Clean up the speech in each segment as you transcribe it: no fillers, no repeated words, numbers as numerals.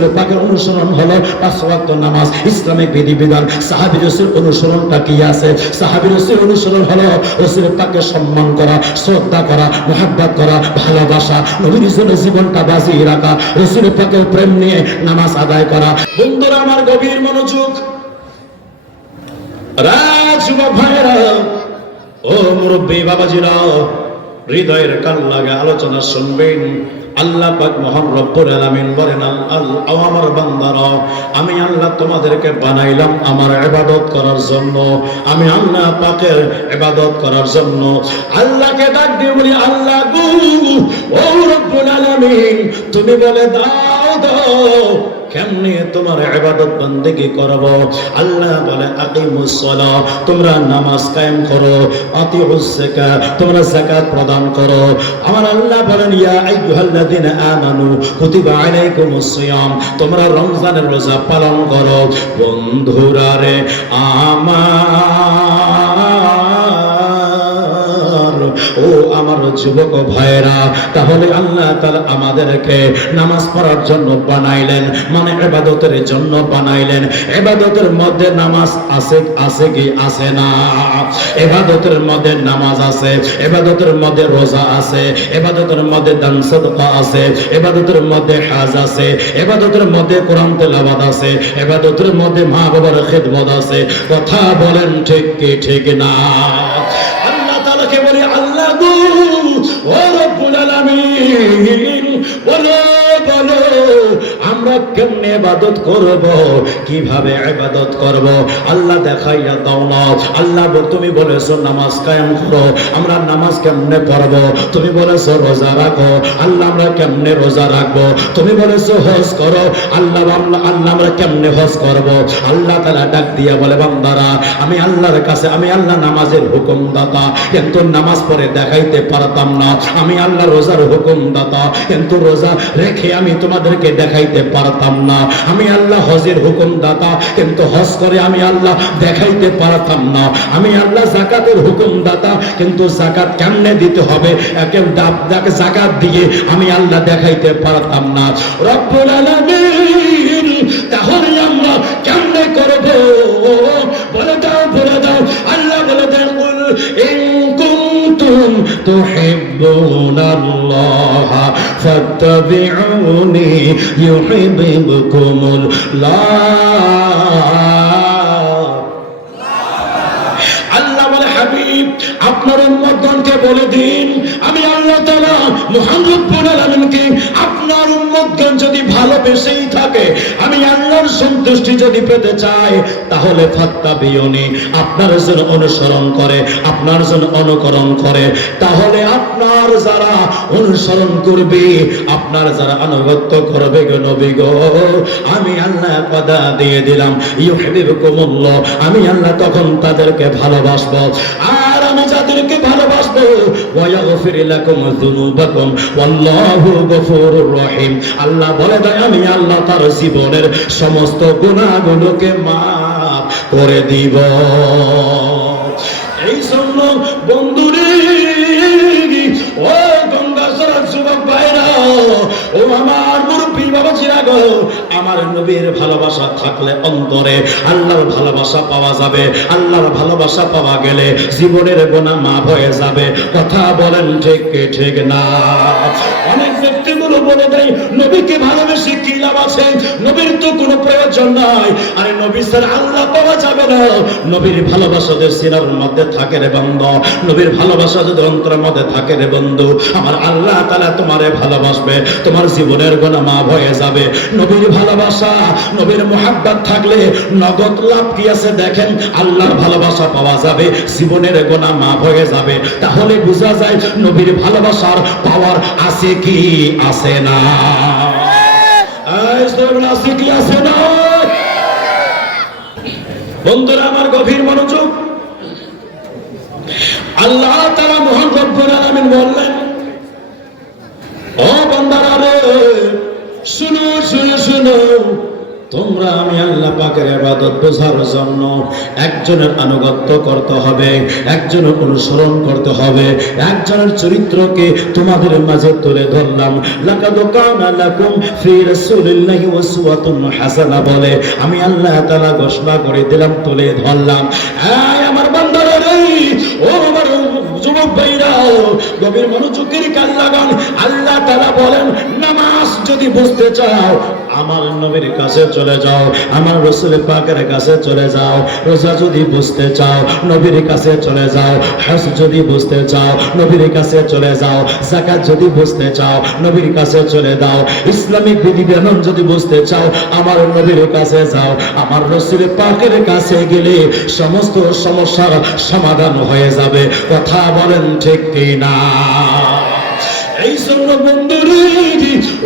রাসূল পাকের অনুসরণ হলো 5 ওয়াক্ত নামাজ, ইসলামিক বিধিবিধান। সাহাবী রাসূল অনুসরণটা কি আছে? সাহাবী রাসূল অনুসরণ হলো রাসূল পাকের সম্মান করা, শ্রদ্ধা করা, মুহাব্বত করা, ভালোবাসা, নবীর জন্য জীবনটা বাজিয়ে রাখা, রাসূল পাকের প্রেম নিয়ে নামাজ আদায় করা। বন্ধুরা আমার গভীর মনোযোগ, যুবক ভাইয়েরা, ও মুরব্বী বাবাজিরা, হৃদয়ের কান লাগা আলোচনা শুনবেন। আল্লাহ পাক মহান রব্বুল আলামিন বলেন, আমার বান্দারা, আমি আল্লাহ তোমাদেরকে বানাইলাম আমার ইবাদত করার জন্য, আমি আল্লাহ পাকের ইবাদত করার জন্য। আল্লাহকে ডাক দিয়ে বলি, আল্লাহ গো, ও রব্বুল আলামিন, তুমি বলে দাও কেমনে তোমার ইবাদত বন্দেগি করব। আল্লাহ বলে, আকিমুস সালাহ, তোমরা নামাজ কায়েম করো, আতিউস যাকাত, তোমরা যাকাত প্রদান করো। আমার আল্লাহ বলেন, ইয়া আইয়ুহাল্লাযিনা আমানু কুতিবা আলাইকুমুস সিয়াম, তোমরা রমজানের রোজা পালন করো। বন্ধুরা রে ও আমার যুবক ভাইরা, তাহলে আল্লাহ তাআলা আমাদেরকে নামাজ পড়ার জন্য বানাইলেন, মানে ইবাদতের জন্য বানাইলেন। ইবাদতের মধ্যে নামাজ আছে, আছে কি আছে না? ইবাদতের মধ্যে নামাজ আছে, ইবাদতের মধ্যে রোজা আছে, ইবাদতের মধ্যে দান সাদকা আছে, ইবাদতের মধ্যে হজ আছে, ইবাদতের মধ্যে কোরআন তেলাওয়াত আছে, ইবাদতের মধ্যে মা বাবার খিদমত আছে। কথা বলেন ঠিক কি ঠিক না? কে বলে, আল্লাহ গো, ও রব্বুল আলামিন, বলো বলো আমরা কেমনে ইবাদত করব, কিভাবে ইবাদত করব? আল্লাহ দেখাইয়া দাও না। আল্লাহ তুমি বলেছো নামাজ কায়েম করো, আমরা নামাজ কেমনে পড়ব? তুমি বলেছো রোজা রাখো, আল্লাহ আমরা কেমনে রোজা রাখবো? তুমি বলেছো হজ করো, আল্লাহ আমরা কেমনে হজ করব? আল্লাহ তাআলা ডাক দিয়া বলে, বান্দারা, আমি আল্লাহর কাছে, আমি আল্লাহ নামাজের হুকুমদাতা, কিন্তু নামাজ পড়ে দেখাইতে পারতাম না। আমি আল্লাহ রোজার হুকুমদাতা, কিন্তু রোজা রেখে আমি তোমাদেরকে দেখাইতে পারতাম না। আমি আল্লাহ হজের হুকুমদাতা, কিন্তু হজ করে আমি আল্লাহ দেখাইতে পারতাম না। আমি আল্লাহ যাকাতের হুকুমদাতা, কিন্তু যাকাত কেমনে দিতে হবে, একে যাকাত দিয়ে আমি আল্লাহ দেখাইতে পারতাম না। রব্বুল আলামিন, তাহলে আমরা কেমনে করব? বলে দাও, বলে দাও। আল্লাহ বলে দেন, তুহিব্বুনাল্লাহ ফাত্তাবিউনি ইউহিব্বুকুমুল্লাহ। আল্লাহ বলে, হাবিব, আপনার উম্মতগণকে বলে দিন, আমি আল্লাহ তাআলা মহান রব্বুল আলামিনকে আপনার উম্মতগণ যদি ভালোবেসেই থাকে, আমি আল্লাহর সন্তুষ্টি যদি পেতে চাই, তাহলে ফাত্তাবিউনি, আপনার জন্য অনুসরণ করে, আপনার জন্য অনুকরণ করে। তাহলে আপনার যারা অনুসরণ করবে, আপনার যারা আনুগত্য করবে গো নবী গো, আমি আল্লাহ কথা দিয়ে দিলাম, ইউহিব্বুকুমুল্লাহ, আমি আল্লাহ তখন তাদেরকে ভালোবাসবো। আর আমি যাদেরকে ভালোবাসবো, ওয়া ইয়াগফির লাকুম যুনুবাকুম ওয়াল্লাহু গফুরুর রহিম, আল্লাহ বলে দেয়, আমি আল্লাহ তার জীবনের সমস্ত গুনাহগুলোকে মাফ করে দিব। এই জন্য বন্ধুরে, ও গঙ্গাচড়া যুবক ভাইরা, ও আমার মুরব্বী বাবাজিরা গো, আমার নবীর ভালোবাসা থাকলে অন্তরে আল্লাহর ভালোবাসা পাওয়া যাবে। আল্লাহর ভালোবাসা পাওয়া গেলে জীবনের গুনাহ মাফ হয়ে যাবে। কথা বলেন ঠিক কি ঠিক না? অনেক ব্যক্তিগুলো বলে দেয়, নবীকে ভালোবেসে কি লাভ আছে, নবীর তো কোনো প্রয়োজন নাই। আরে নবী ছাড়া আল্লাহ পাওয়া যাবে না। নবীর ভালোবাসা যদি সিনার মধ্যে থাকে রে বন্ধু, নবীর ভালোবাসা যদি অন্তরের মধ্যে থাকে রে বন্ধু, আমার আল্লাহ তাআলা তোমারে ভালোবাসবে, তোমার জীবনের গুনাহ মাফ হয়ে যাবে। নবীর ভালোবাসা, নবীর মুহাব্বত থাকলে নগদ লাভ কি আছে দেখেন, আল্লাহর ভালোবাসা পাওয়া যাবে, জীবনের গুনাহ মাফ হয়ে যাবে। তাহলে বোঝা যায় নবীর ভালোবাসার পাওয়ার আছে কি আছে না? আছে কি আছে না? বন্ধুরা আমার গভীর মনোযোগ, আল্লাহ তাআলা মহান রব্বুল আলামিন বললেন, ও বান্দারা রে, শুনো শুনো শুনো, তোমরা আমি আল্লাহ পাকের ইবাদত বোঝার জন্য একজনের আনুগত্য করতে হবে, একজনের অনুসরণ করতে হবে, একজনের চরিত্রকে তোমাদের মাঝে তুলে ধরলাম। লাকাদ কানা লাকুম ফি রাসূলিল্লাহি উসওয়াতুন হাসানা বলে আমি আল্লাহ তাআলা ঘোষণা করে দিলাম, তুলে ধরলাম। এই আমার বান্দারা রে, ও আমার যুবক ভাইরা, গভীর মনোযোগের কান লাগান। আল্লাহ তাআলা বলেন নামাজ যদি বুঝতে চাও আমার নবীর কাছে চলে যাও, আমার রাসূল পাকের কাছে চলে যাও। রোজা যদি বুঝতে চাও নবীর কাছে চলে যাও, হজ যদি বুঝতে চাও নবীর কাছে চলে যাও, যাকাত যদি বুঝতে চাও নবীর কাছে চলে যাও, ইসলামিক বিধিবিধান যদি বুঝতে চাও আমার নবীর কাছে যাও। আমার রাসূল পাকের কাছে গেলে সমস্ত সমস্যার সমাধান হয়ে যাবে। কথা বলেন ঠিক কি না? এই জন্য বন্ধুরে,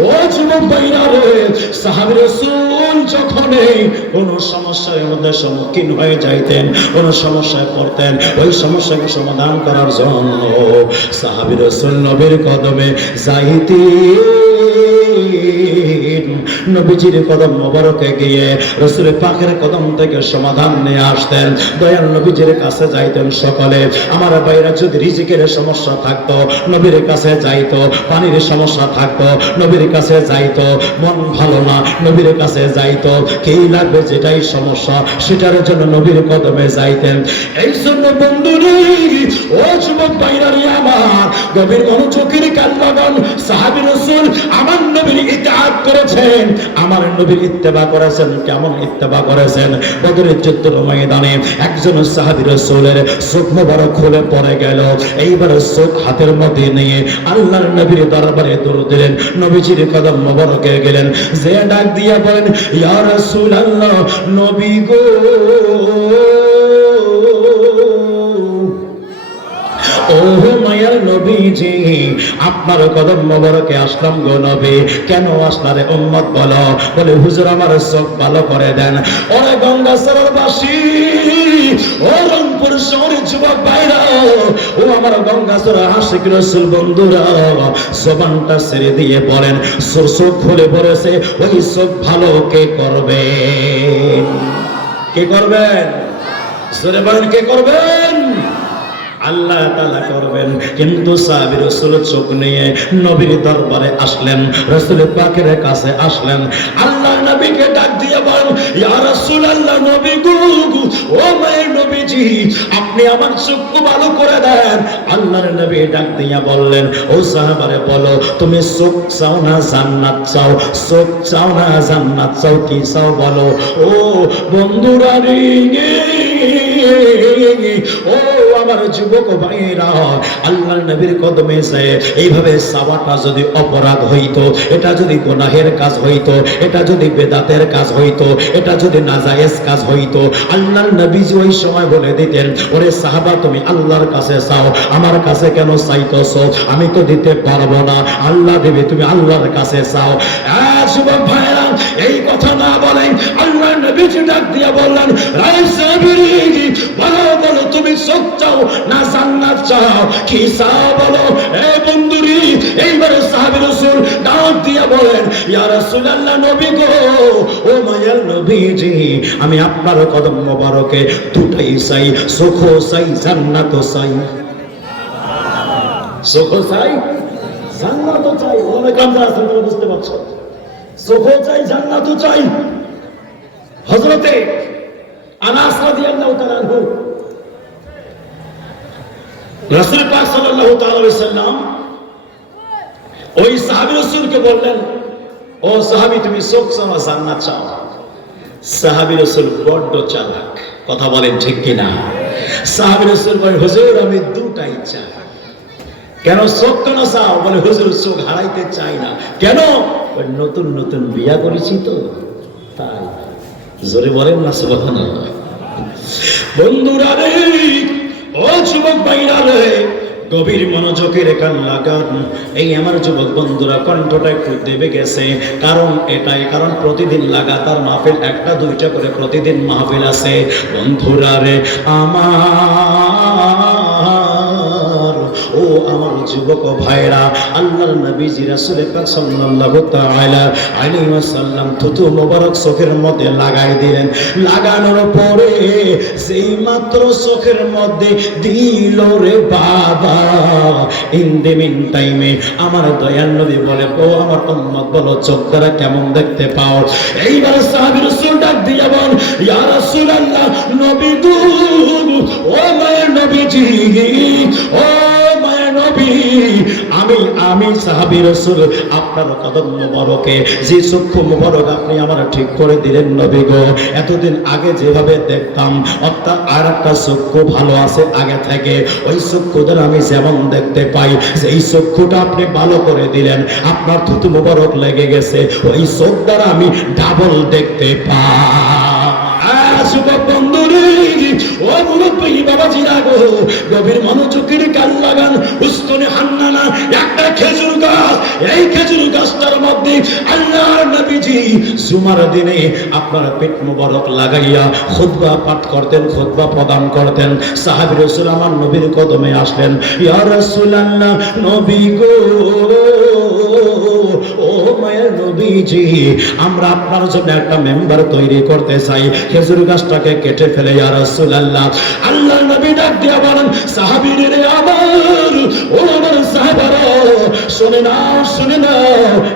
ও যুবক ভাইরা রে, সাহাবী রাসূল যখন কোন সমস্যার মধ্যে সম্মুখীন হয়ে যাইতেন, কোন সমস্যায় পড়তেন, ওই সমস্যাকে সমাধান করার জন্য সাহাবী রাসূল নবীর কদমে যাইতেন। নবীজির কদম মোবারকে গিয়ে রাসূল পাকের কদম থেকে সমাধান নিয়ে আসতেন। দয়াল নবীজির কাছে যাইতেন সকলে। আমার ভাইরা, যদি রিজিকের সমস্যা থাকতো নবীর কাছে যাইতো, পানির সমস্যা থাকতো নবীর কাছে যাইতো, মন ভালো না নবীর কাছে যাইতো, কি লাগবে যেটাই সমস্যা সেটার জন্য নবীর কদমে যাইতেন। এই জন্য বন্ধুরে, ও যুবক ভাইরা রে আমার, গভীর মনোযোগের কান লাগান। সাহাবী রাসূল আমার নবীর ইতিআত করেছেন, আমার নবীর ইত্তেবা করেছেন। কেমন ইত্তেবা করেছেন? বদরের যুদ্ধের ময়দানে একজন সাহাবী রাসূলের চোখ মোবারক খুলে পড়ে গেল। এইবার চোখ হাতের মধ্যে নিয়ে আল্লাহর নবীর দরবারে দরুদ দিলেন, নবীজির কদম মোবারকে গেলেন, যে ডাক দিয়া বলেন ইয়া রাসূলুল্লাহ, নবী গো, ও মায়ার নবীজি, আপনার কদম মোবারকে আসলাম গো নবী। কেন আসলারে উম্মত বলো? বলে হুজুর আমার চোখ ভালো করে দেন। ওরে গঙ্গাচড়ের বাসী, ও রংপুর শহরের যুবক ভাইরা, ও আমার গঙ্গাচড়ের আশিক রাসূল বন্ধুরা, জবানটা ছেড়ে দিয়ে বলেন চোখ খুলে পড়েছে, ওই চোখ ভালো কে করবে? কে করবেন? জোরে বলেন, কে করবেন? আল্লাহ তাআলা করবেন। কিন্তু সাহাবী রাসূল চোখ নিয়ে নবীর দরবারে আসলেন, রাসূল পাকের কাছে আসলেন। আল্লাহ নবীকে ডাক দিয়ে বলেন ইয়া রাসূলুল্লাহ, নবী গো, ও মায়ের নবীজি, আপনি আমার চোখ ভালো করে দেন। আল্লাহর নবী ডাক দিয়া বললেন, ও সাহাবারে বলো, তুমি চোখ চাও না জান্নাত চাও? চোখ চাও না জান্নাত চাও? কি চাও বলো? ও বন্ধুরা রে, ও আমার যুবক ভাইরা, আল্লাহর নবীর কদমে যায় এইভাবে চাওয়াটা যদি অপরাধ হইতো, এটা যদি গুনাহের কাজ হইতো, এটা যদি বেদাতের কাজ হইতো, এটা যদি নাজায়েজ কাজ হইতো, আল্লাহর নবী ওই সময় বলে দিতেন, ওরে সাহাবা, তুমি আল্লাহর কাছে চাও, আমার কাছে কেন চাইতেছো? আমি তো দিতে পারবো না, আল্লাহ দেবে, তুমি আল্লাহর কাছে চাও। যুবক ভাইরা, এই কথা না বলেন আল্লাহর নবী ডাক দিয়া বললেন, বলো বলো, তুমি চোখ চাও না জান্নাত চাও? কি চাও বলো? এ বন্ধুরি, এইবারে সাহাবী রাসূল ডাক দিয়া বলেন ইয়া রাসূলুল্লাহ, নবী গো, ও মায়ার নবীজি, আমি আপনার কদম মোবারকে দুটাই চাই, সুখও চাই জান্নাতও চাই। সুখও চাই জান্নাতও চাই। অনেক আমরা আছেন, তুমি বুঝতে পারছো, সুখও চাই জান্নাতও চাই। হযরতে আনাস রাদিয়াল্লাহু তাআলা আনহু, রাসূল পাক সাল্লাল্লাহু তাআলা আলাইহি সাল্লাম ওই সাহাবী রাসূলকে বললেন, ও সাহাবী, তুমি চোখ চাও না জান্নাত চাও? সাহাবী রাসূল বড্ড চালাক। কথা বলেন ঠিক কি না? সাহাবী রাসূল বলেন, হুজুর আমি দুটাই চাই। কেন চোখ কেন চাও? বলে হুজুর চোখ হারাইতে চাই না। কেন? নতুন নতুন বিয়া করেছি তো তাই। জোরে বলেন না সুবহানাল্লাহ। বন্ধুরা রে, ও যুবক ভাইরা রে, গভীর মনোযোগের কান লাগান। এই আমার যুবক বন্ধুরা, কণ্ঠটা একটু দেবে গেছে, কারণ এটাই, কারণ প্রতিদিন লাগাতার মাহফিল, একটা দুইটা করে প্রতিদিন মাহফিল আছে। বন্ধুরা রে আমার, ও আমার যুবক ভাইরা, আল্লাহর নবীজি রাসূল পাক সাল্লাল্লাহু তাআলা আলাইহি ওয়াসাল্লাম থুতু মোবারক চোখের মধ্যে লাগাই দিলেন। লাগানোর পরে সেই মাত্র চোখের মধ্যে দিল রে বাবা। ইন দ্য মিন টাইমে আমার দয়াল নবী বলে, ও আমার উম্মত বলো চোখ দ্বারা কেমন দেখতে পাও? এইবার সাহাবী রাসূল ডাক দিয়ে বল, ইয়া রাসূলুল্লাহ, নবী গো, ও মায়ের নবীজি, ও মায়ের নবী, আমি সাহাবী রাসূল আপনার কদম মোবারকে যে চক্ষু মোবারক আপনি আমার ঠিক করে দিলেন নবী গো। এতদিন আগে যেভাবে দেখতাম অর্থাৎ আর একটা চক্ষু ভালো আছে আগে থেকে, ওই চক্ষুদের আমি যেমন দেখতে পাই সেই চক্ষুটা আপনি ভালো করে দিলেন। আপনার থুতু মোবারক লেগে গেছে, ওই চোখ দ্বারা আমি ডাবল দেখতে পাই। যুবক বন্ধুরে, ও মুরব্বী বাবাজিরা গো, গভীর মনোযোগের কান লাগান। উস্তনে হান্নানা একটা খেজুর গাছ, এই খেজুর গাছটার মধ্যে আল্লাহর নবীজি জুমার দিনে আপনার পেট মোবারক লাগাইয়া খুতবা পাঠ করতেন, খুতবা প্রদান করতেন। সাহাবী রাসূল আমার নবীর কদমে আসলেন, ইয়া রাসূলুল্লাহ, নবী গো, ও মায়ের নবীজি, আমরা আপনার জন্য একটা মেম্বার তৈরি করতে চাই, খেজুর গাছটাকে কেটে ফেলে। ইয়া রাসূলুল্লাহ, আল্লাহর নবী ডাক দিয়া বলেন, সাহাবীরে আমার, ও আমার সাহাবারা, শুনে নাও, শুনে নাও,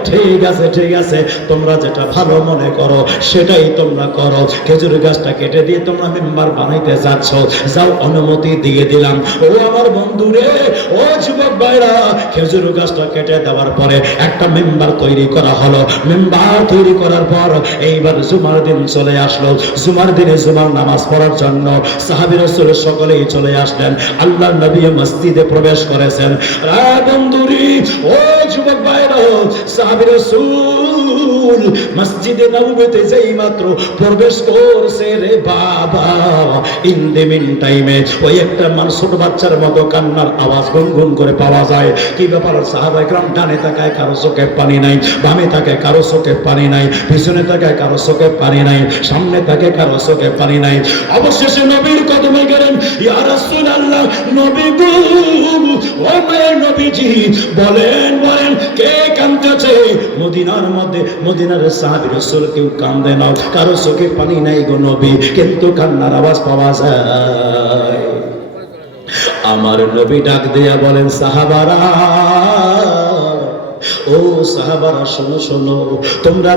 ঠিক আছে, ঠিক আছে, তোমরা যেটা ভালো মনে করো সেটাই তোমরা করো। খেজুর গাছটা কেটে দিয়ে তোমরা মেম্বার বানাইতে যাচ্ছ, যাও, অনুমতি দিয়ে দিলাম। ও আমার বন্ধুরে, ও যুবক ভাইরা, খেজুর গাছটা কেটে দেওয়ার পরে একটা মেম্বার তৈরি করা হলো। মেম্বার তৈরি করার পর এইবার জুমার দিন চলে আসলো। জুমার দিনে জুমার নামাজ পড়ার জন্য সাহাবী রাসূল সকলেই চলে আসলেন। আল্লাহর নবী মসজিদে প্রবেশ করেছেন। বন্ধুরি, ও যুবক ভাইরা, সাহাবী রাসূল মসজিদে নববীতে যেই মাত্র প্রবেশ করছে রে বাবা, ইন দ্য মিন টাইমে ওই একটা মানুষ ছোট বাচ্চার মতো কান্নার আওয়াজ গুনগুন করে পাওয়া যায়। কি ব্যাপার? সাহাবায়ে কেরাম ডানে তাকায়, কারো চোখে পানি নাই, বামে তাকায়, কারো চোখে পানি নাই, পিছনে তাকায়, কারো চোখে পানি নাই, সামনে তাকায়, কারো চোখে পানি নাই। অবশেষে নবীর কদমে গেলেন, ইয়া রাসূলুল্লাহ, নবী গো, ও মায়ের নবীজি, বলেন, বলেন, কে কাঁদতেছে? মদিনার মধ্যে, মদিনার সাহাবী রাসূল কেউ কান্দে না, কারো চোখে পানি নাই গো নবী, কিন্তু কান্নার আওয়াজ পাওয়া যায়। আমার নবী ডাক দিয়া বলেন, সাহাবারা, ও সাহাবারা, শোনো শোনো, তোমরা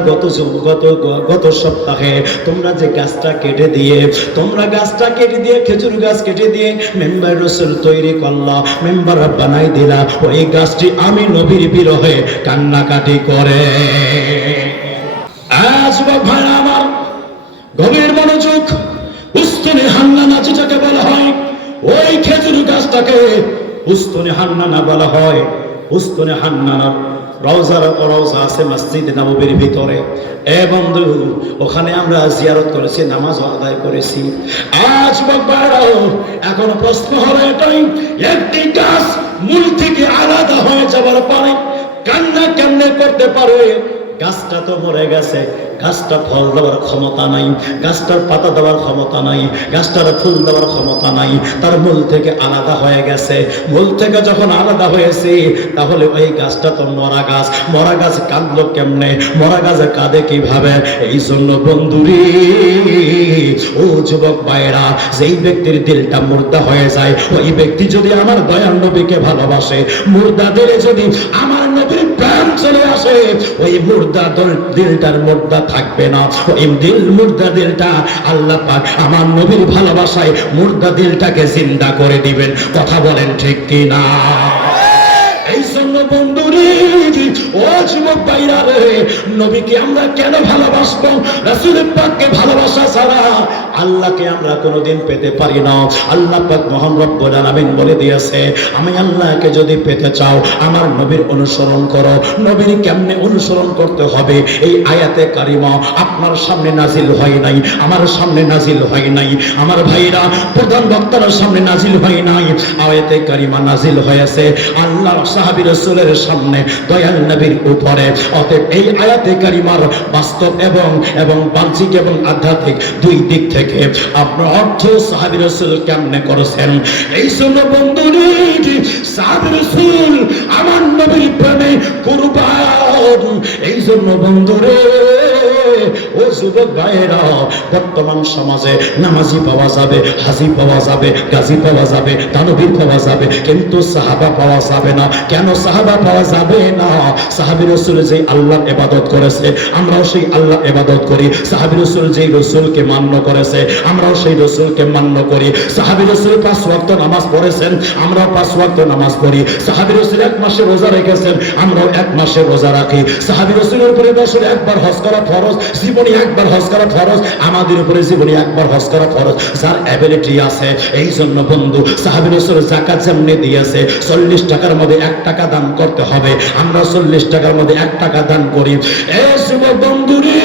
গত সপ্তাহে তোমরা যে গাছটা কেটে দিয়ে, খেজুর গাছ কেটে দিয়ে মেম্বার রাসূল তৈরি করলা, মেম্বার বানাই দিলা, ওই গাছটি আমি নবীর বিরহে কান্নাকাটি করে। যুবক ভাইরা আমার, গভীর মনোযোগ। উস্তনে হান্নানা যেটাকে বলা হয়, ওই খেজুর গাছটাকে উস্তনে হান্নানা বলা হয়। উস্তনে হান্নানার রওজা আছে মসজিদে নববীর ভিতরে। বন্ধু, ওখানে আমরা জিয়ারত করেছি, নামাজ আদায় করেছি। আজ বাবারাও, এখন প্রশ্ন হলো এটাই, একটি গাছ মূল থেকে আলাদা হয়ে যাওয়ার পরে কান্না কেমনে করতে পারে? গাছটা তো মরে গেছে, গাছটা ফল দেওয়ার ক্ষমতা নাই, গাছটার পাতা দেওয়ার ক্ষমতা নাই, গাছটার ফুল দেওয়ার ক্ষমতা নাই, তার মূল থেকে আলাদা হয়ে গেছে। মূল থেকে যখন আলাদা হয়েছে, তাহলে ওই গাছটা তো মরা গাছ। মরা গাছ কাঁদলো কেমনে? মরা গাছে কাঁদে কিভাবে? এই জন্য বন্ধুরি, ও যুবক ভাইরা, যেই ব্যক্তির দিলটা মুর্দা হয়ে যায়, ওই ব্যক্তি যদি আমার দয়াল নবীকে ভালোবাসে, মুর্দা দিলে যদি আমার নবীর প্রাণ চলে আসে, ওই মুর্দা দিলটার মুর্দা থাকবে না। ওই মুর্দা দিলটা আল্লাহ পাক আমার নবীর ভালোবাসায় মুর্দা দিলটাকে জিন্দা করে দিবেন। কথা বলেন ঠিক কি না? এই জন্য বন্ধুরে, ও যুবক ভাইরা রে, নবীকে আমরা কেন ভালোবাসবো? রাসূল পাককে ভালোবাসা ছাড়া আল্লাহকে আমরা কোনোদিন পেতে পারি না। আল্লাহ পাক মহান রব্বুল আলামিন বলে দিয়েছে, আমি আল্লাহকে যদি পেতে চাও আমার নবীর অনুসরণ করো। নবীর কেমনে অনুসরণ করতে হবে? এই আয়াতে কারিমা আপনার সামনে নাজিল হয় নাই, আমার সামনে নাজিল হয় নাই, আমার ভাইরা প্রধান বক্তার সামনে নাজিল হয় নাই। আয়াতে কারিমা নাজিল হয়েছে আল্লাহ সাহাবী রাসূলের সামনে। দয়াল নবীর উপরে। অতএব এই আয়াতে কারিমার বাস্তব এবং বাহ্যিক এবং আধ্যাত্মিক দুই দিক থেকে আপনার অর্থ সাহাবী রাসূল কেমনে করেছেন। এই জন্য বন্ধুরে সাহাবী রাসূল আমার নবীর প্রেমে কুরবান। এই জন্য বন্ধুরে ও যুবক ভাইয়েরা, বর্তমান সমাজে নামাজি পাওয়া যাবে, হাজি পাওয়া যাবে, গাজী পাওয়া যাবে, দানবীর পাওয়া যাবে, কিন্তু সাহাবা পাওয়া যাবে না। কেন সাহাবা পাওয়া যাবে না? সাহাবী রাসূল যে আল্লাহর ইবাদত করেছে আমরাও সেই আল্লাহ ইবাদত করি। সাহাবী রাসূল যে রাসূলকে মান্য করেছে আমরাও সেই রাসূলকে মান্য করি। সাহাবী রাসূল 5 ওয়াক্ত নামাজ পড়েছেন, আমরাও 5 ওয়াক্ত নামাজ পড়ি। সাহাবী রাসূল 1 মাসে রোজা রেখেছেন, আমরাও 1 মাসে রোজা রাখি। সাহাবী রাসূলের উপরে বছরে একবার হজ করা ফরজ, জীবনে একবার হজ করা ফরজ, আমাদের উপরে জীবনে একবার হজ করা ফরজ যার অ্যাবিলিটি আছে। এই জন্য বন্ধু সাহাবী রাসূল যাকাত যেমনি দিয়েছে 40 টাকার মধ্যে 1 টাকা দান করতে হবে, আমরা 40 টাকার মধ্যে 1 টাকা দান করি। এই যুবক বন্ধুরে